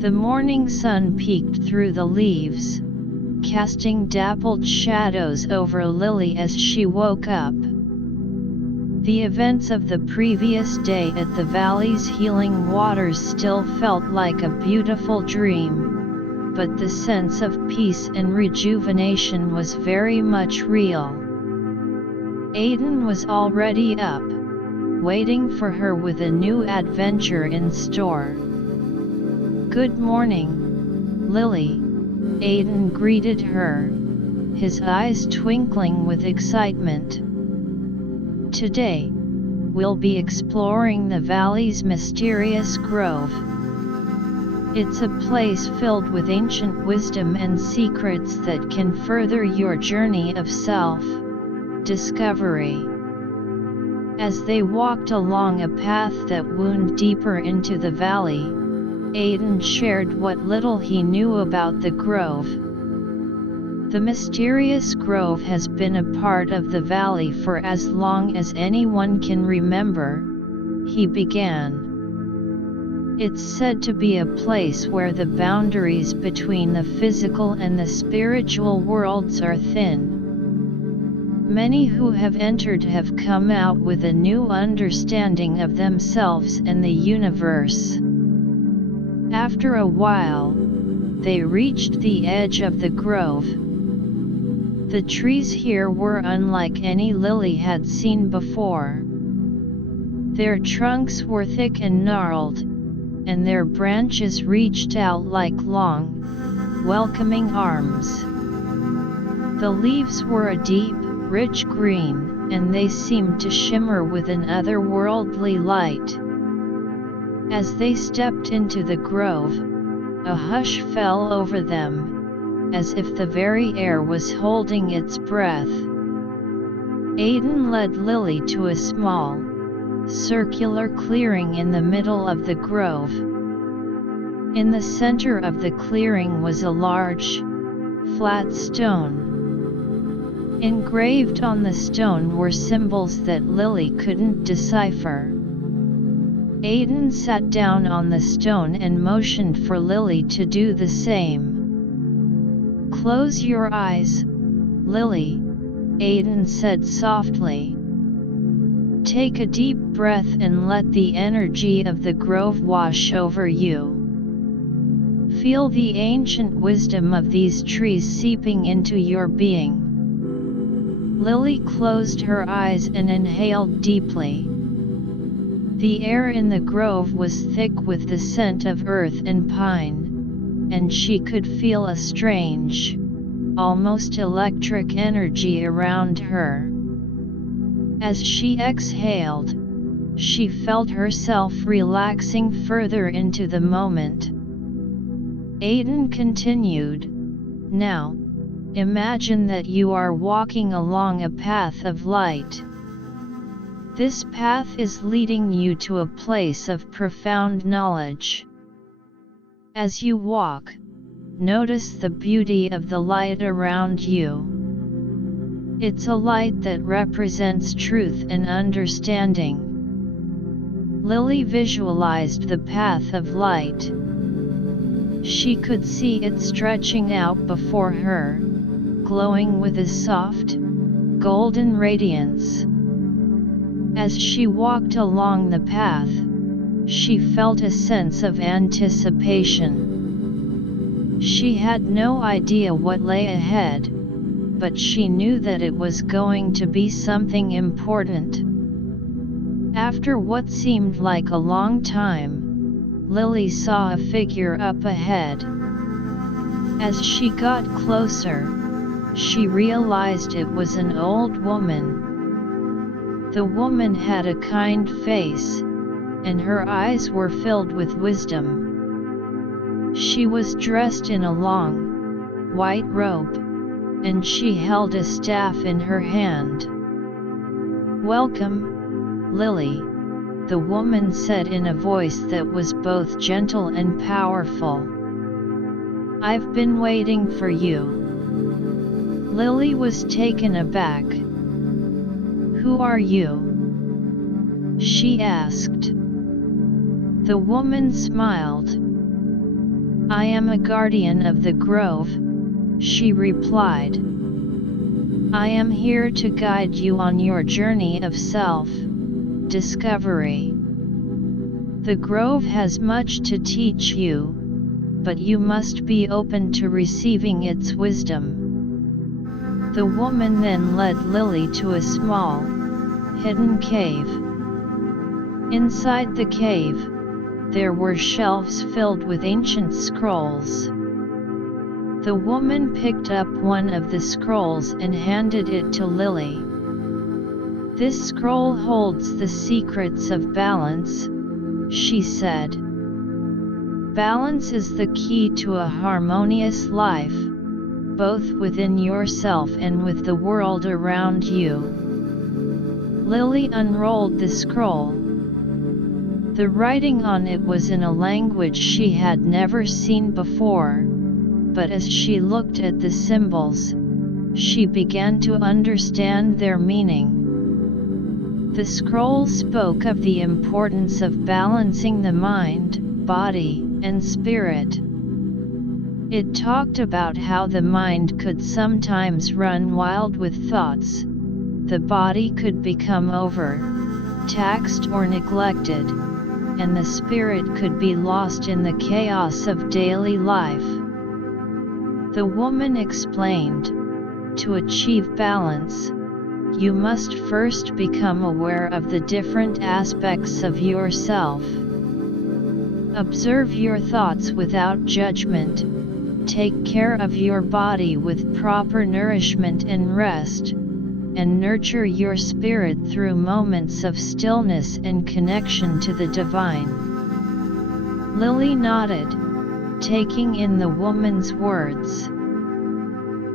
The morning sun peeked through the leaves, casting dappled shadows over Lily as she woke up. The events of the previous day at the valley's healing waters still felt like a beautiful dream, but the sense of peace and rejuvenation was very much real. Aiden was already up, waiting for her with a new adventure in store. "Good morning, Lily," Aiden greeted her, his eyes twinkling with excitement. "Today, we'll be exploring the valley's mysterious grove. It's a place filled with ancient wisdom and secrets that can further your journey of self-discovery." As they walked along a path that wound deeper into the valley, Aiden shared what little he knew about the grove. The mysterious grove has been a part of the valley for as long as anyone can remember, he began. It's said to be a place where the boundaries between the physical and the spiritual worlds are thin. Many who have entered have come out with a new understanding of themselves and the universe. After a while, they reached the edge of the grove. The trees here were unlike any Lily had seen before. Their trunks were thick and gnarled, and their branches reached out like long, welcoming arms. The leaves were a deep, rich green, and they seemed to shimmer with an otherworldly light. As they stepped into the grove, a hush fell over them, as if the very air was holding its breath. Aiden led Lily to a small, circular clearing in the middle of the grove. In the center of the clearing was a large, flat stone. Engraved on the stone were symbols that Lily couldn't decipher. Aiden sat down on the stone and motioned for Lily to do the same. "Close your eyes, Lily," Aiden said softly. "Take a deep breath and let the energy of the grove wash over you. Feel the ancient wisdom of these trees seeping into your being." Lily closed her eyes and inhaled deeply. The air in the grove was thick with the scent of earth and pine, and she could feel a strange, almost electric energy around her. As she exhaled, she felt herself relaxing further into the moment. Aiden continued, "Now, imagine that you are walking along a path of light. This path is leading you to a place of profound knowledge. As you walk, notice the beauty of the light around you. It's a light that represents truth and understanding." Lily visualized the path of light. She could see it stretching out before her, glowing with a soft, golden radiance. As she walked along the path, she felt a sense of anticipation. She had no idea what lay ahead, but she knew that it was going to be something important. After what seemed like a long time, Lily saw a figure up ahead. As she got closer, she realized it was an old woman. The woman had a kind face, and her eyes were filled with wisdom. She was dressed in a long, white robe, and she held a staff in her hand. "Welcome, Lily," the woman said in a voice that was both gentle and powerful. "I've been waiting for you." Lily was taken aback. "Who are you?" she asked. The woman smiled. "I am a guardian of the grove," she replied. "I am here to guide you on your journey of self-discovery. The grove has much to teach you, but you must be open to receiving its wisdom." The woman then led Lily to a small, hidden cave. Inside the cave, there were shelves filled with ancient scrolls. The woman picked up one of the scrolls and handed it to Lily. "This scroll holds the secrets of balance," she said. "Balance is the key to a harmonious life, both within yourself and with the world around you." Lily unrolled the scroll. The writing on it was in a language she had never seen before, but as she looked at the symbols, she began to understand their meaning. The scroll spoke of the importance of balancing the mind, body, and spirit. It talked about how the mind could sometimes run wild with thoughts, the body could become taxed or neglected, and the spirit could be lost in the chaos of daily life. The woman explained, to achieve balance, you must first become aware of the different aspects of yourself. Observe your thoughts without judgment, take care of your body with proper nourishment and rest, and nurture your spirit through moments of stillness and connection to the divine. Lily nodded, taking in the woman's words.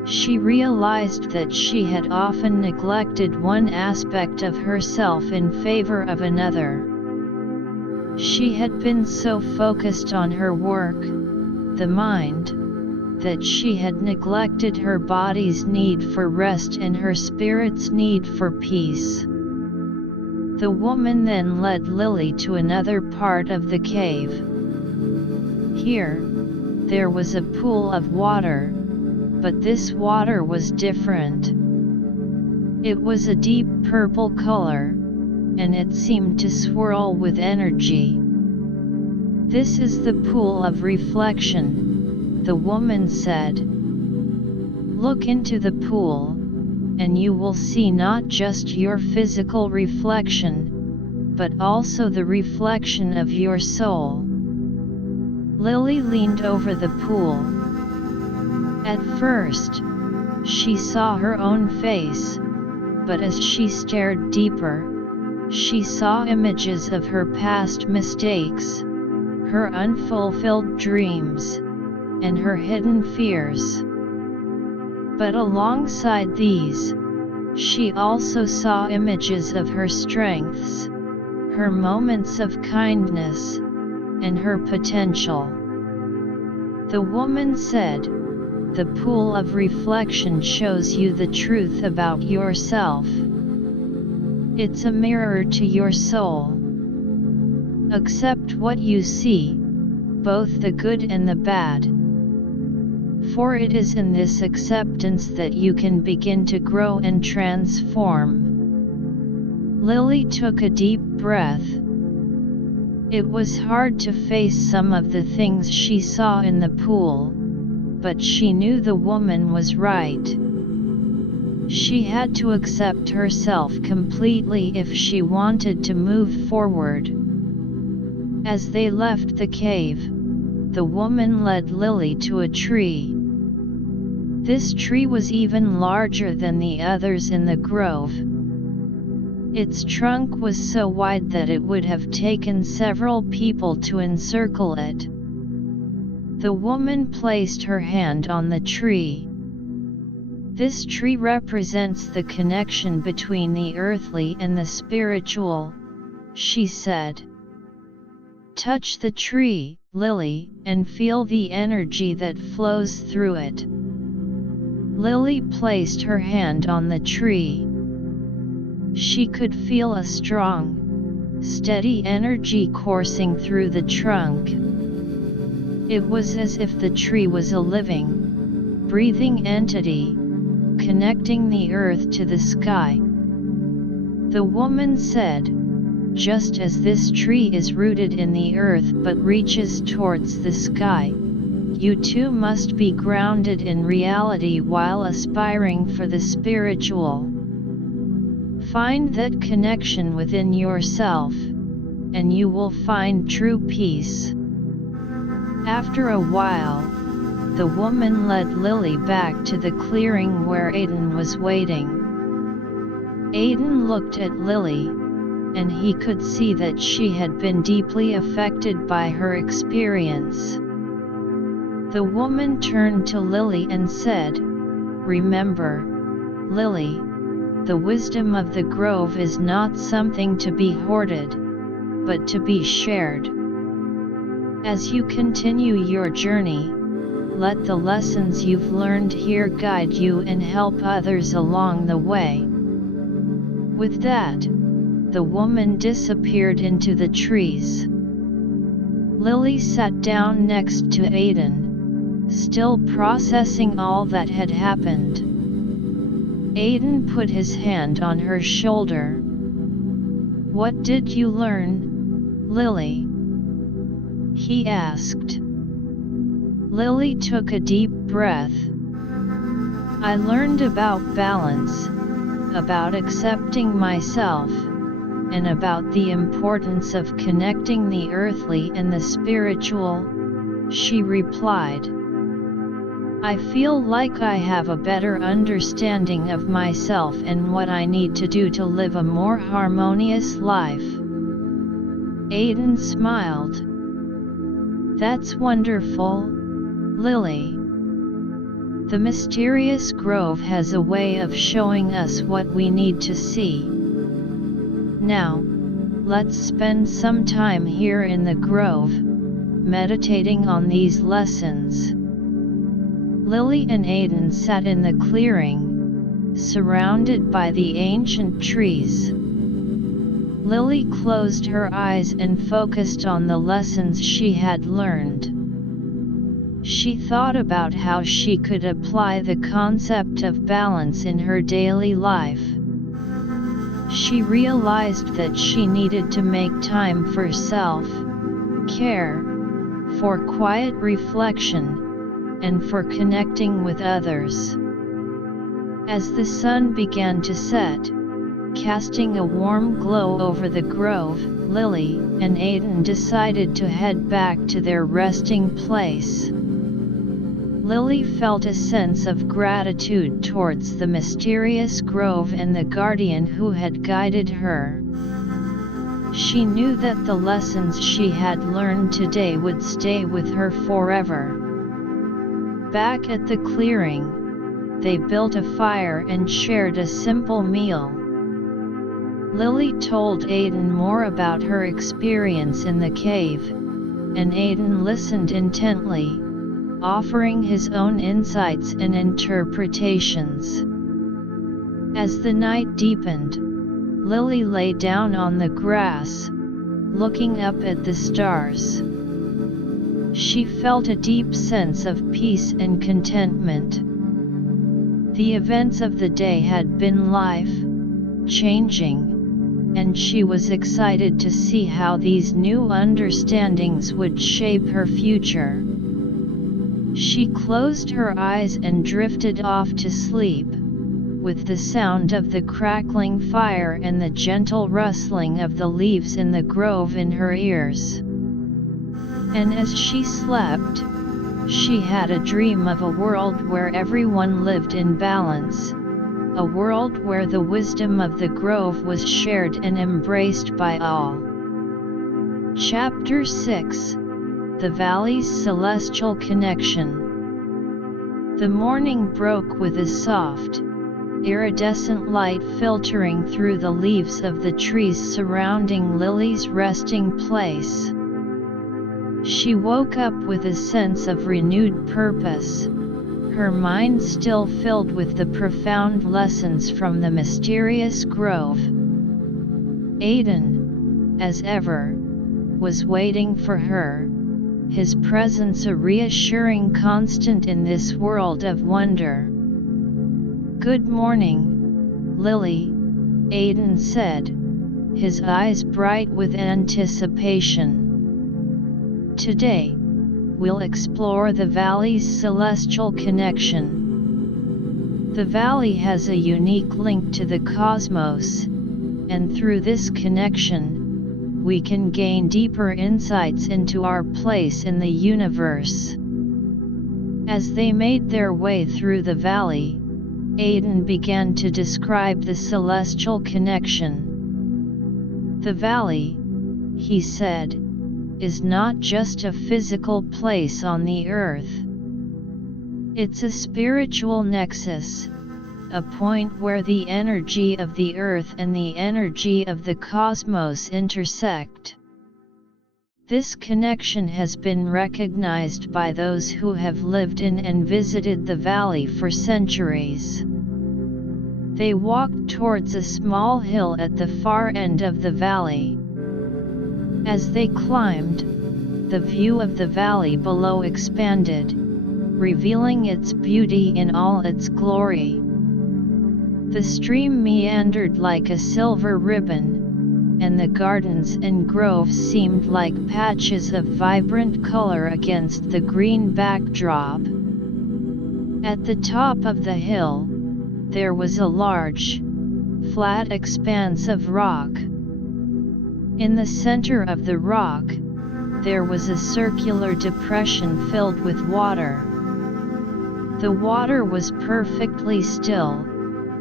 She realized that she had often neglected one aspect of herself in favor of another. She had been so focused on her work, the mind, that she had neglected her body's need for rest and her spirit's need for peace. The woman then led Lily to another part of the cave. Here, there was a pool of water, but this water was different. It was a deep purple color, and it seemed to swirl with energy. This is the pool of reflection, the woman said. Look into the pool, and you will see not just your physical reflection, but also the reflection of your soul. Lily leaned over the pool. At first, she saw her own face, but as she stared deeper, she saw images of her past mistakes, her unfulfilled dreams, and her hidden fears. But alongside these, she also saw images of her strengths, her moments of kindness, and her potential. The woman said, "The pool of reflection shows you the truth about yourself. It's a mirror to your soul. Accept what you see, both the good and the bad. For it is in this acceptance that you can begin to grow and transform." Lily took a deep breath. It was hard to face some of the things she saw in the pool, but she knew the woman was right. She had to accept herself completely if she wanted to move forward. As they left the cave, the woman led Lily to a tree. This tree was even larger than the others in the grove. Its trunk was so wide that it would have taken several people to encircle it. The woman placed her hand on the tree. This tree represents the connection between the earthly and the spiritual, she said. Touch the tree, Lily, and feel the energy that flows through it. Lily placed her hand on the tree. She could feel a strong, steady energy coursing through the trunk. It was as if the tree was a living, breathing entity, connecting the earth to the sky. The woman said, "Just as this tree is rooted in the earth but reaches towards the sky, you too must be grounded in reality while aspiring for the spiritual. Find that connection within yourself, and you will find true peace." After a while, the woman led Lily back to the clearing where Aiden was waiting. Aiden looked at Lily, and he could see that she had been deeply affected by her experience. The woman turned to Lily and said, "Remember, Lily, the wisdom of the grove is not something to be hoarded, but to be shared. As you continue your journey, let the lessons you've learned here guide you and help others along the way." With that, the woman disappeared into the trees. Lily sat down next to Aiden, still processing all that had happened. Aiden put his hand on her shoulder. "What did you learn, Lily?" he asked. Lily took a deep breath. "I learned about balance, about accepting myself, and about the importance of connecting the earthly and the spiritual," she replied. "I feel like I have a better understanding of myself and what I need to do to live a more harmonious life." Aiden smiled. "That's wonderful, Lily. The mysterious grove has a way of showing us what we need to see. Now, let's spend some time here in the grove, meditating on these lessons." Lily and Aiden sat in the clearing, surrounded by the ancient trees. Lily closed her eyes and focused on the lessons she had learned. She thought about how she could apply the concept of balance in her daily life. She realized that she needed to make time for self-care, for quiet reflection, and for connecting with others. As the sun began to set, casting a warm glow over the grove, Lily and Aiden decided to head back to their resting place. Lily felt a sense of gratitude towards the mysterious grove and the guardian who had guided her. She knew that the lessons she had learned today would stay with her forever. Back at the clearing, they built a fire and shared a simple meal. Lily told Aiden more about her experience in the cave, and Aiden listened intently, offering his own insights and interpretations. As the night deepened, Lily lay down on the grass, looking up at the stars. She felt a deep sense of peace and contentment. The events of the day had been life-changing, and she was excited to see how these new understandings would shape her future. She closed her eyes and drifted off to sleep, with the sound of the crackling fire and the gentle rustling of the leaves in the grove in her ears. And as she slept, she had a dream of a world where everyone lived in balance, a world where the wisdom of the grove was shared and embraced by all. Chapter 6: The Valley's Celestial Connection. The morning broke with a soft, iridescent light filtering through the leaves of the trees surrounding Lily's resting place. She woke up with a sense of renewed purpose, her mind still filled with the profound lessons from the mysterious grove. Aiden, as ever, was waiting for her, his presence a reassuring constant in this world of wonder. "Good morning, Lily," Aiden said, his eyes bright with anticipation. "Today, we'll explore the valley's celestial connection. The valley has a unique link to the cosmos, and through this connection, we can gain deeper insights into our place in the universe." As they made their way through the valley, Aiden began to describe the celestial connection. "The valley," he said, "is not just a physical place on the earth. It's a spiritual nexus, a point where the energy of the earth and the energy of the cosmos intersect. This connection has been recognized by those who have lived in and visited the valley for centuries. They walked towards a small hill at the far end of the valley. As they climbed, the view of the valley below expanded, revealing its beauty in all its glory. The stream meandered like a silver ribbon, and the gardens and groves seemed like patches of vibrant color against the green backdrop. At the top of the hill, there was a large, flat expanse of rock. In the center of the rock, there was a circular depression filled with water. The water was perfectly still,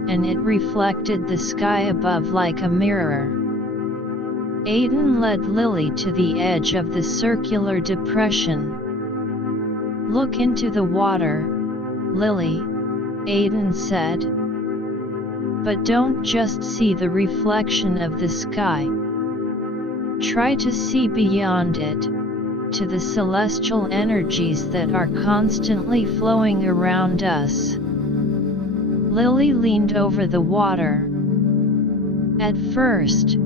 and it reflected the sky above like a mirror. Aiden led Lily to the edge of the circular depression. "Look into the water, Lily," Aiden said. "But don't just see the reflection of the sky. Try to see beyond it, to the celestial energies that are constantly flowing around us." Lily leaned over the water. At first,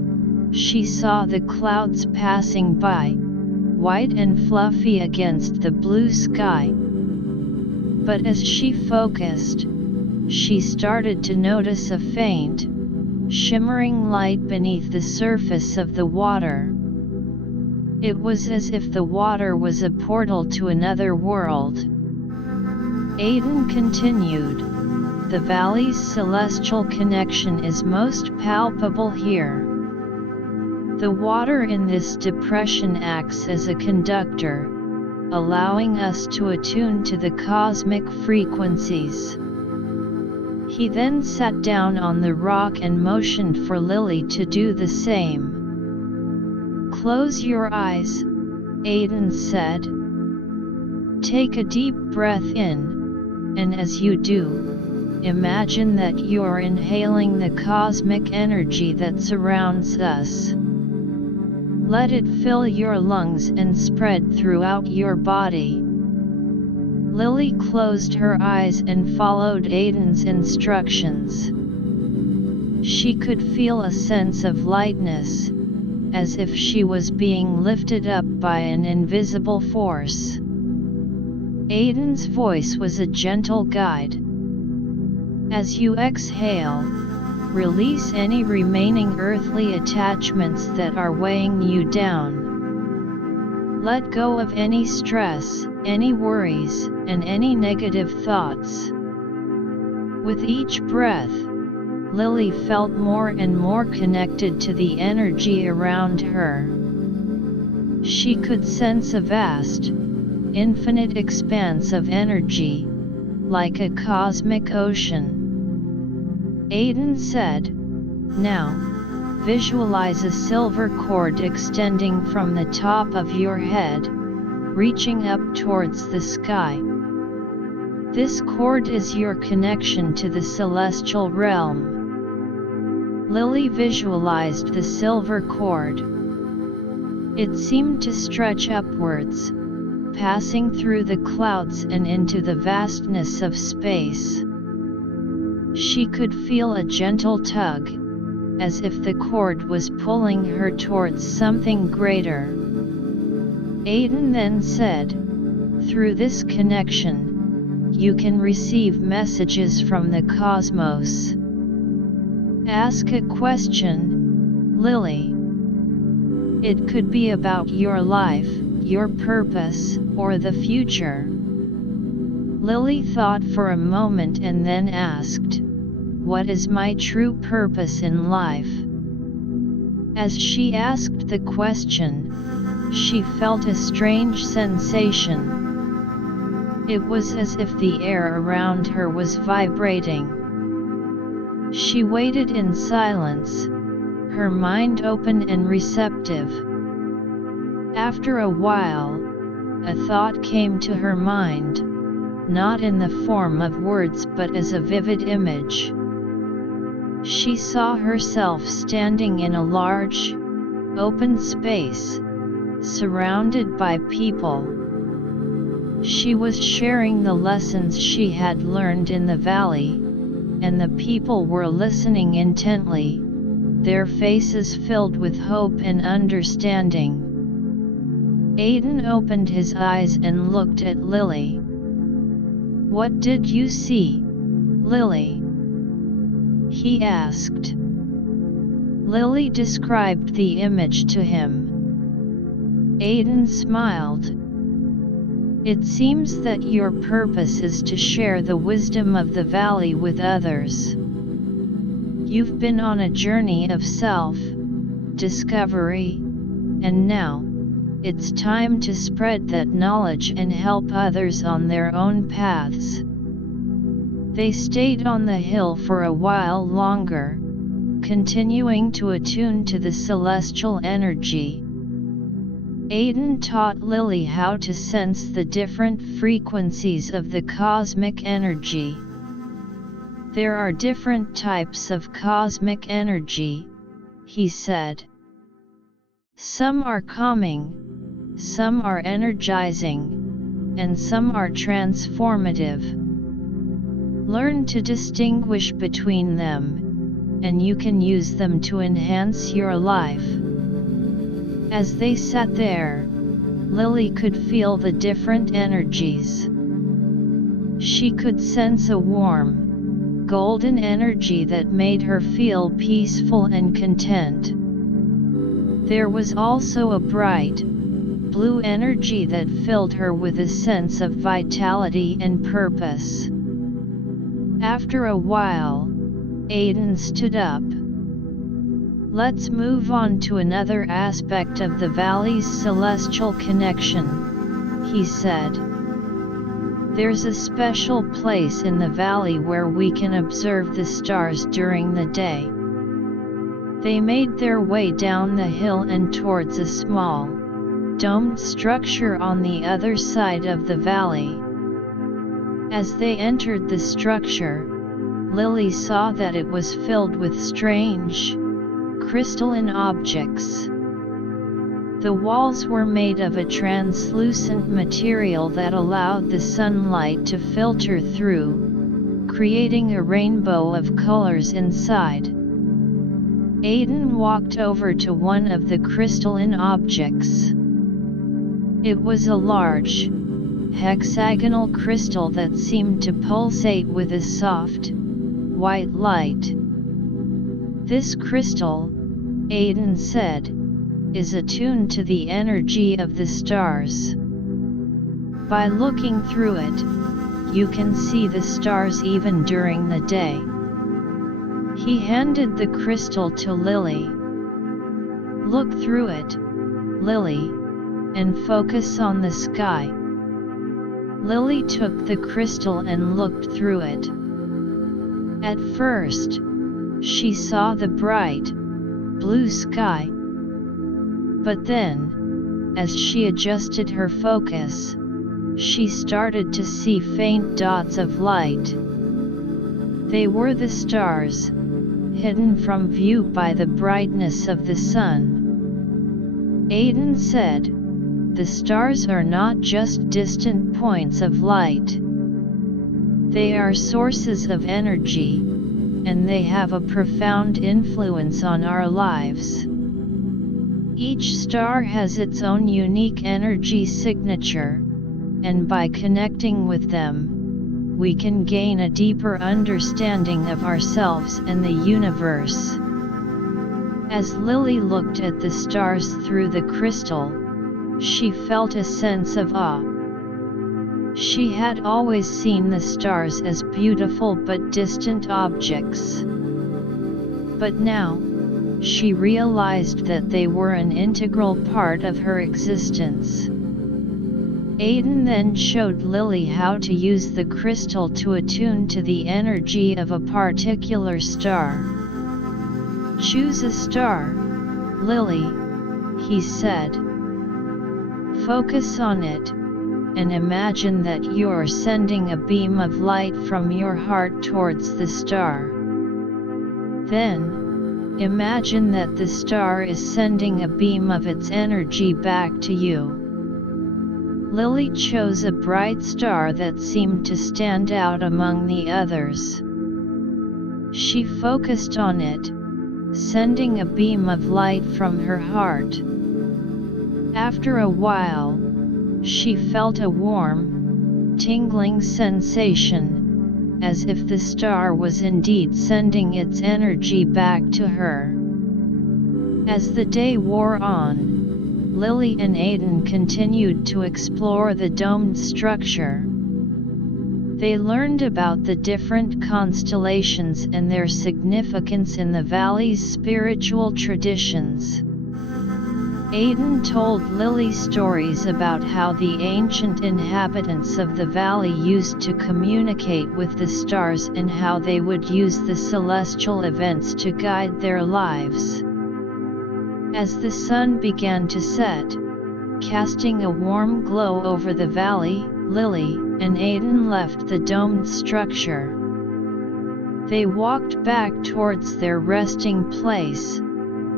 she saw the clouds passing by, white and fluffy against the blue sky. But as she focused, she started to notice a faint, shimmering light beneath the surface of the water. It was as if the water was a portal to another world. Aiden continued, "The valley's celestial connection is most palpable here. The water in this depression acts as a conductor, allowing us to attune to the cosmic frequencies." He then sat down on the rock and motioned for Lily to do the same. "Close your eyes," Aiden said. "Take a deep breath in, and as you do, imagine that you're inhaling the cosmic energy that surrounds us. Let it fill your lungs and spread throughout your body." Lily closed her eyes and followed Aiden's instructions. She could feel a sense of lightness, as if she was being lifted up by an invisible force. Aiden's voice was a gentle guide. "As you exhale, release any remaining earthly attachments that are weighing you down. Let go of any stress, any worries, and any negative thoughts." With each breath, Lily felt more and more connected to the energy around her. She could sense a vast, infinite expanse of energy, like a cosmic ocean. Aiden said, "Now, visualize a silver cord extending from the top of your head, reaching up towards the sky. This cord is your connection to the celestial realm." Lily visualized the silver cord. It seemed to stretch upwards, passing through the clouds and into the vastness of space. She could feel a gentle tug, as if the cord was pulling her towards something greater. Aiden then said, "Through this connection, you can receive messages from the cosmos. Ask a question, Lily. It could be about your life, your purpose, or the future." Lily thought for a moment and then asked, "What is my true purpose in life?" As she asked the question, she felt a strange sensation. It was as if the air around her was vibrating. She waited in silence, her mind open and receptive. After a while, a thought came to her mind, not in the form of words but as a vivid image. She saw herself standing in a large, open space, surrounded by people. She was sharing the lessons she had learned in the valley, and the people were listening intently, their faces filled with hope and understanding. Aiden opened his eyes and looked at Lily. "What did you see, Lily?" he asked. Lily described the image to him. Aiden smiled. "It seems that your purpose is to share the wisdom of the valley with others. You've been on a journey of self-discovery, and now, it's time to spread that knowledge and help others on their own paths." They stayed on the hill for a while longer, continuing to attune to the celestial energy. Aiden taught Lily how to sense the different frequencies of the cosmic energy. "There are different types of cosmic energy," he said. "Some are calming, some are energizing, and some are transformative. Learn to distinguish between them, and you can use them to enhance your life." As they sat there, Lily could feel the different energies. She could sense a warm, golden energy that made her feel peaceful and content. There was also a bright, blue energy that filled her with a sense of vitality and purpose. After a while, Aiden stood up. "Let's move on to another aspect of the valley's celestial connection," he said. "There's a special place in the valley where we can observe the stars during the day." They made their way down the hill and towards a small, domed structure on the other side of the valley. As they entered the structure, Lily saw that it was filled with strange, crystalline objects. The walls were made of a translucent material that allowed the sunlight to filter through, creating a rainbow of colors inside. Aiden walked over to one of the crystalline objects. It was a large, hexagonal crystal that seemed to pulsate with a soft, white light. "This crystal," Aiden said, "is attuned to the energy of the stars. By looking through it, you can see the stars even during the day." He handed the crystal to Lily. "Look through it, Lily, and focus on the sky." Lily took the crystal and looked through it. At first, she saw the bright, blue sky. But then, as she adjusted her focus, she started to see faint dots of light. They were the stars, hidden from view by the brightness of the sun. Aiden said, "The stars are not just distant points of light. They are sources of energy, and they have a profound influence on our lives. Each star has its own unique energy signature, and by connecting with them, we can gain a deeper understanding of ourselves and the universe." As Lily looked at the stars through the crystal, she felt a sense of awe. She had always seen the stars as beautiful but distant objects. But now, she realized that they were an integral part of her existence. Aiden then showed Lily how to use the crystal to attune to the energy of a particular star. "Choose a star, Lily," he said. "Focus on it, and imagine that you're sending a beam of light from your heart towards the star. Then, Imagine that the star is sending a beam of its energy back to you. Lily chose a bright star that seemed to stand out among the others. She focused on it, sending a beam of light from her heart. After a while, she felt a warm, tingling sensation, as if the star was indeed sending its energy back to her. As the day wore on, Lily and Aiden continued to explore the domed structure. They learned about the different constellations and their significance in the valley's spiritual traditions. Aiden told Lily stories about how the ancient inhabitants of the valley used to communicate with the stars and how they would use the celestial events to guide their lives. As the sun began to set, casting a warm glow over the valley, Lily and Aiden left the domed structure. They walked back towards their resting place,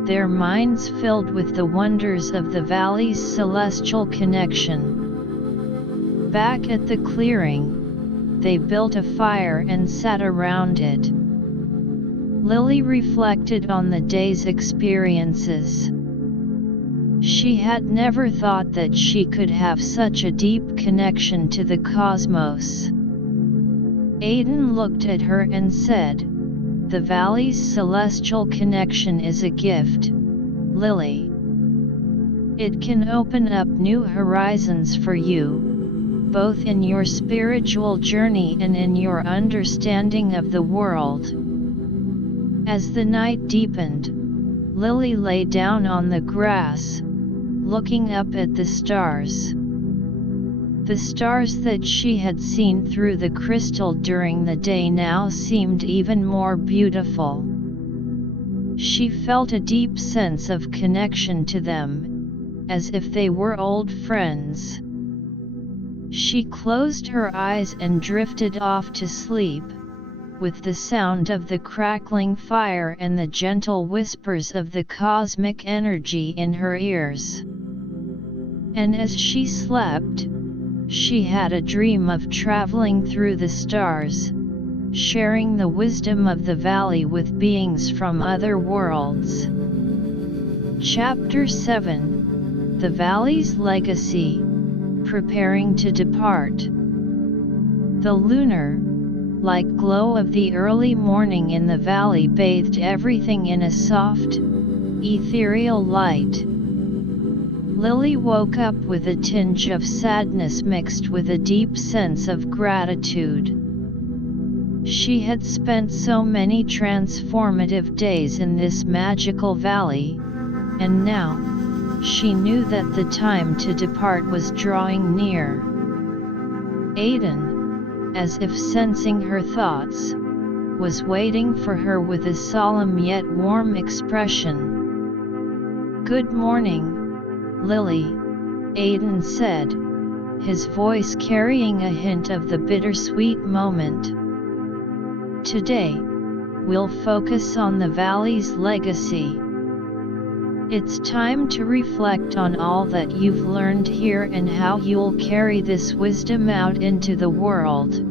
their minds filled with the wonders of the valley's celestial connection. Back at the clearing, they built a fire and sat around it. Lily reflected on the day's experiences. She had never thought that she could have such a deep connection to the cosmos. Aiden looked at her and said, "The valley's celestial connection is a gift, Lily. It can open up new horizons for you, both in your spiritual journey and in your understanding of the world." As the night deepened, Lily lay down on the grass, looking up at the stars. The stars that she had seen through the crystal during the day now seemed even more beautiful. She felt a deep sense of connection to them, as if they were old friends. She closed her eyes and drifted off to sleep, with the sound of the crackling fire and the gentle whispers of the cosmic energy in her ears. And as she slept, she had a dream of traveling through the stars, sharing the wisdom of the valley with beings from other worlds. Chapter 7: The Valley's Legacy, Preparing to Depart. The lunar, like glow of the early morning in the valley bathed everything in a soft, ethereal light. Lily woke up with a tinge of sadness mixed with a deep sense of gratitude. She had spent so many transformative days in this magical valley, and now, she knew that the time to depart was drawing near. Aiden, as if sensing her thoughts, was waiting for her with a solemn yet warm expression. "Good morning, Lily," Aiden said, his voice carrying a hint of the bittersweet moment. "Today, we'll focus on the valley's legacy. It's time to reflect on all that you've learned here and how you'll carry this wisdom out into the world."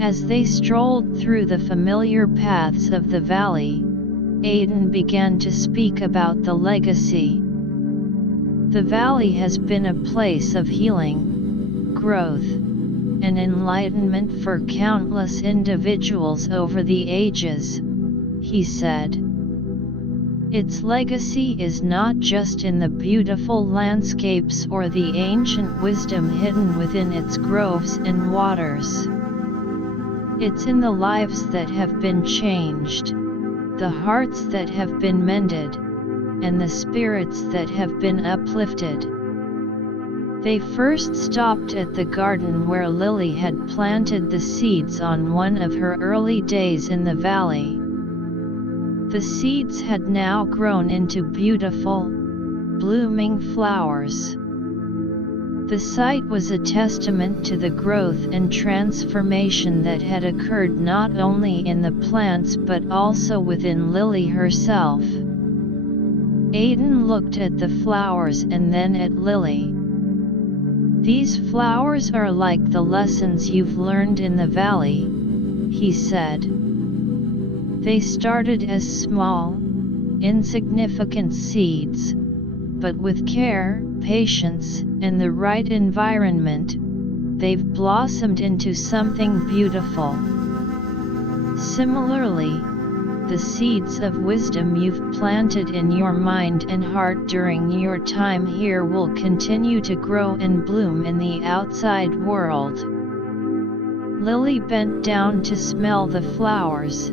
As they strolled through the familiar paths of the valley, Aiden began to speak about the legacy. The valley has been a place of healing, growth, and enlightenment for countless individuals over the ages, he said. Its legacy is not just in the beautiful landscapes or the ancient wisdom hidden within its groves and waters. It's in the lives that have been changed, the hearts that have been mended, and the spirits that have been uplifted. They first stopped at the garden where Lily had planted the seeds on one of her early days in the valley. The seeds had now grown into beautiful, blooming flowers. The sight was a testament to the growth and transformation that had occurred not only in the plants but also within Lily herself. Aiden looked at the flowers and then at Lily. "These flowers are like the lessons you've learned in the valley," he said. "They started as small, insignificant seeds, but with care, patience, and the right environment, they've blossomed into something beautiful. Similarly, the seeds of wisdom you've planted in your mind and heart during your time here will continue to grow and bloom in the outside world." Lily bent down to smell the flowers,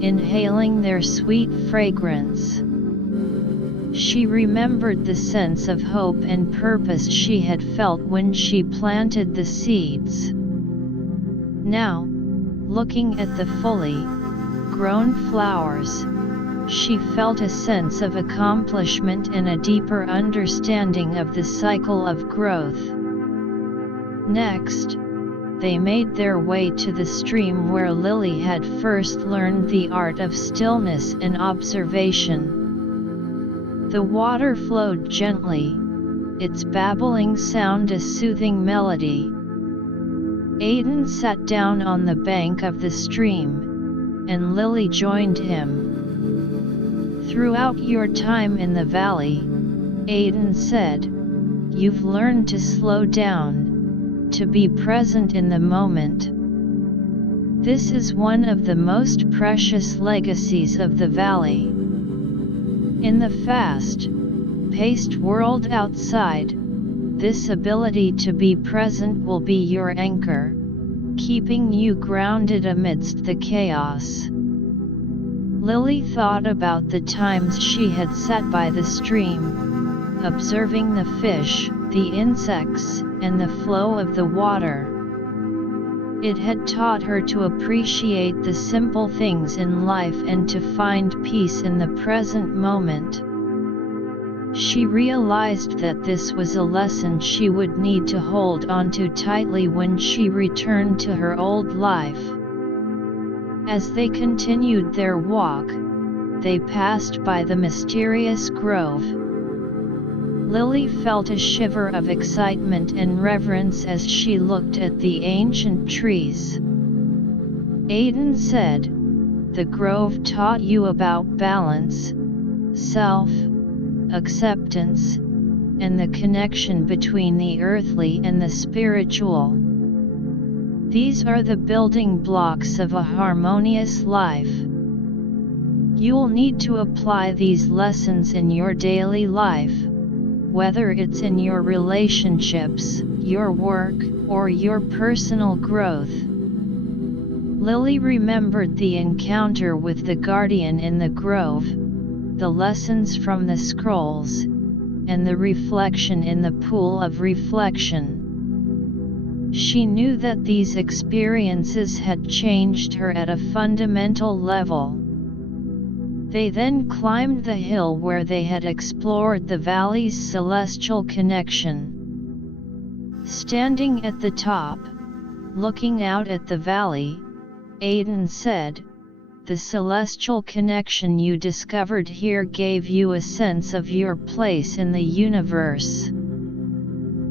inhaling their sweet fragrance. She remembered the sense of hope and purpose she had felt when she planted the seeds. Now, looking at the fully grown flowers, she felt a sense of accomplishment and a deeper understanding of the cycle of growth. Next, they made their way to the stream where Lily had first learned the art of stillness and observation. The water flowed gently, its babbling sound a soothing melody. Aiden sat down on the bank of the stream, and Lily joined him. "Throughout your time in the valley," Aiden said, "you've learned to slow down, to be present in the moment. This is one of the most precious legacies of the valley. In the fast-paced world outside, this ability to be present will be your anchor, keeping you grounded amidst the chaos." Lily thought about the times she had sat by the stream, observing the fish, the insects, and the flow of the water. It had taught her to appreciate the simple things in life and to find peace in the present moment. She realized that this was a lesson she would need to hold onto tightly when she returned to her old life. As they continued their walk, they passed by the mysterious grove. Lily felt a shiver of excitement and reverence as she looked at the ancient trees. Aiden said, "The grove taught you about balance, self-acceptance, and the connection between the earthly and the spiritual. These are the building blocks of a harmonious life. You'll need to apply these lessons in your daily life, whether it's in your relationships, your work, or your personal growth." Lily remembered the encounter with the guardian in the grove, the lessons from the scrolls, and the reflection in the pool of reflection. She knew that these experiences had changed her at a fundamental level. They then climbed the hill where they had explored the valley's celestial connection. Standing at the top, looking out at the valley, Aiden said, "The celestial connection you discovered here gave you a sense of your place in the universe.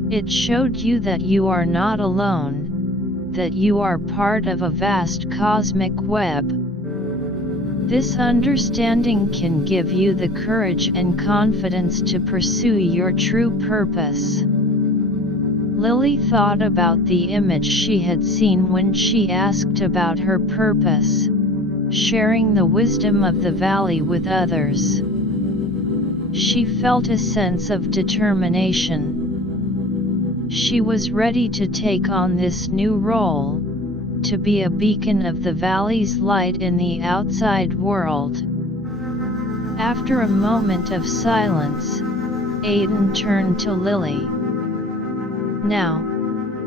It showed you that you are not alone, that you are part of a vast cosmic web. This understanding can give you the courage and confidence to pursue your true purpose." Lily thought about the image she had seen when she asked about her purpose, sharing the wisdom of the valley with others. She felt a sense of determination. She was ready to take on this new role, to be a beacon of the valley's light in the outside world. After a moment of silence, Aiden turned to Lily. "Now,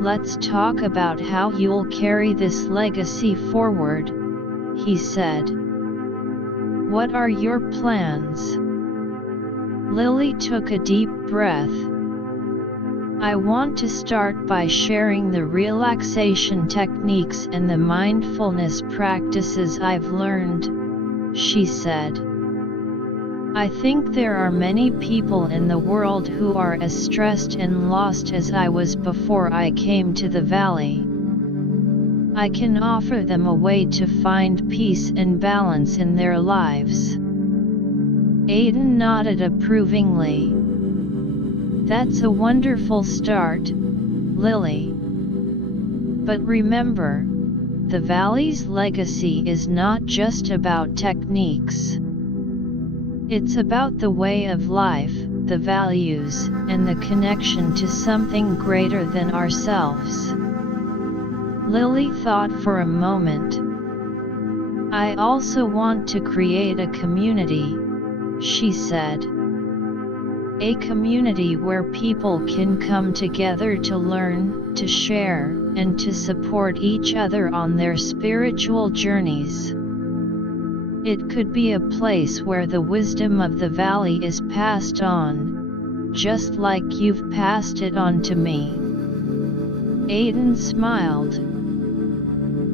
let's talk about how you'll carry this legacy forward," he said. "What are your plans?" Lily took a deep breath. I want to start by sharing the relaxation techniques and the mindfulness practices I've learned, she said. I think there are many people in the world who are as stressed and lost as I was before I came to the valley. I can offer them a way to find peace and balance in their lives. Aiden nodded approvingly. That's a wonderful start, Lily. But remember, the valley's legacy is not just about techniques. It's about the way of life, the values, and the connection to something greater than ourselves. Lily thought for a moment. I also want to create a community, she said. A community where people can come together to learn, to share, and to support each other on their spiritual journeys. It could be a place where the wisdom of the valley is passed on, just like you've passed it on to me. Aiden smiled.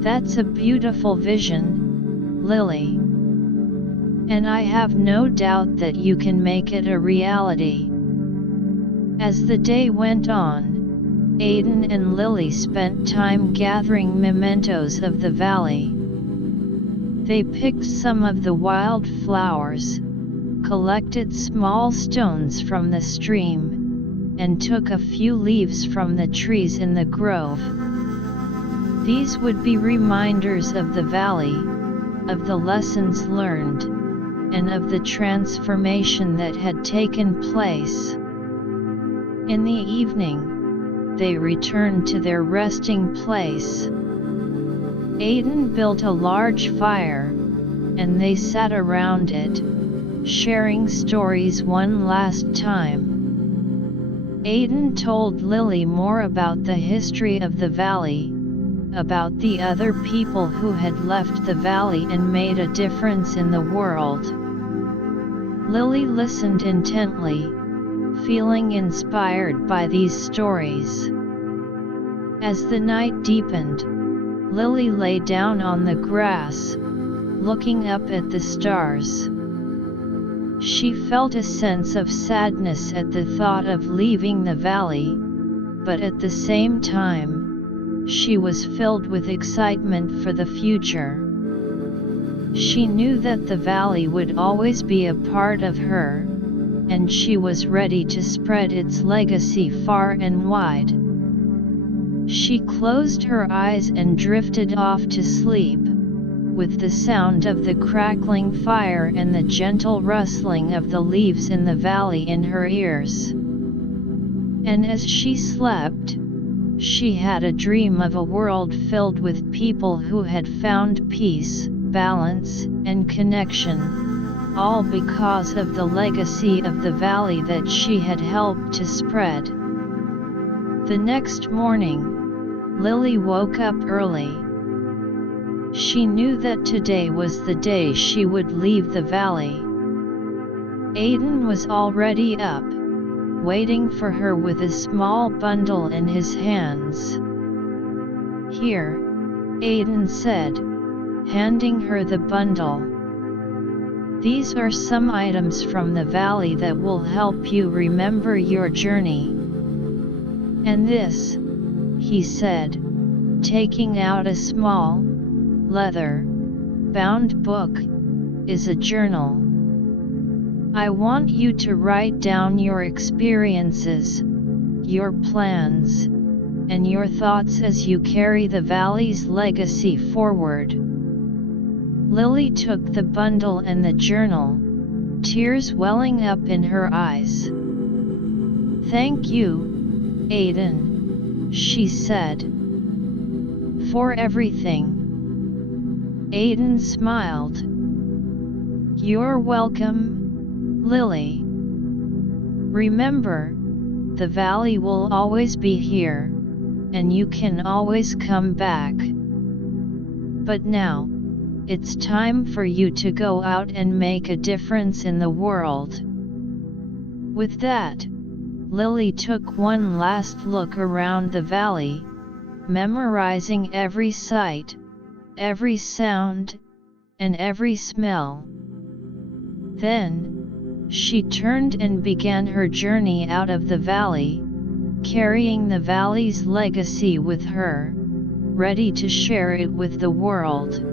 That's a beautiful vision, Lily. And I have no doubt that you can make it a reality. As the day went on, Aiden and Lily spent time gathering mementos of the valley. They picked some of the wildflowers, collected small stones from the stream, and took a few leaves from the trees in the grove. These would be reminders of the valley, of the lessons learned, and of the transformation that had taken place. In the evening, they returned to their resting place. Aiden built a large fire, and they sat around it, sharing stories one last time. Aiden told Lily more about the history of the valley, about the other people who had left the valley and made a difference in the world. Lily listened intently, feeling inspired by these stories. As the night deepened, Lily lay down on the grass, looking up at the stars. She felt a sense of sadness at the thought of leaving the valley, but at the same time, she was filled with excitement for the future. She knew that the valley would always be a part of her, and she was ready to spread its legacy far and wide. She closed her eyes and drifted off to sleep, with the sound of the crackling fire and the gentle rustling of the leaves in the valley in her ears. And as she slept, she had a dream of a world filled with people who had found peace, balance, and connection, all because of the legacy of the valley that she had helped to spread. The next morning, Lily woke up early. She knew that today was the day she would leave the valley. Aiden was already up, waiting for her with a small bundle in his hands. Here, Aiden said, handing her the bundle. These are some items from the valley that will help you remember your journey. And this, he said, taking out a small, leather-bound book, is a journal. I want you to write down your experiences, your plans, and your thoughts as you carry the valley's legacy forward. Lily took the bundle and the journal, tears welling up in her eyes. Thank you, Aiden, she said, for everything. Aiden smiled. You're welcome, Lily. Remember, the valley will always be here, and you can always come back. But now, it's time for you to go out and make a difference in the world. With that, Lily took one last look around the valley, memorizing every sight, every sound, and every smell. Then, she turned and began her journey out of the valley, carrying the valley's legacy with her, ready to share it with the world.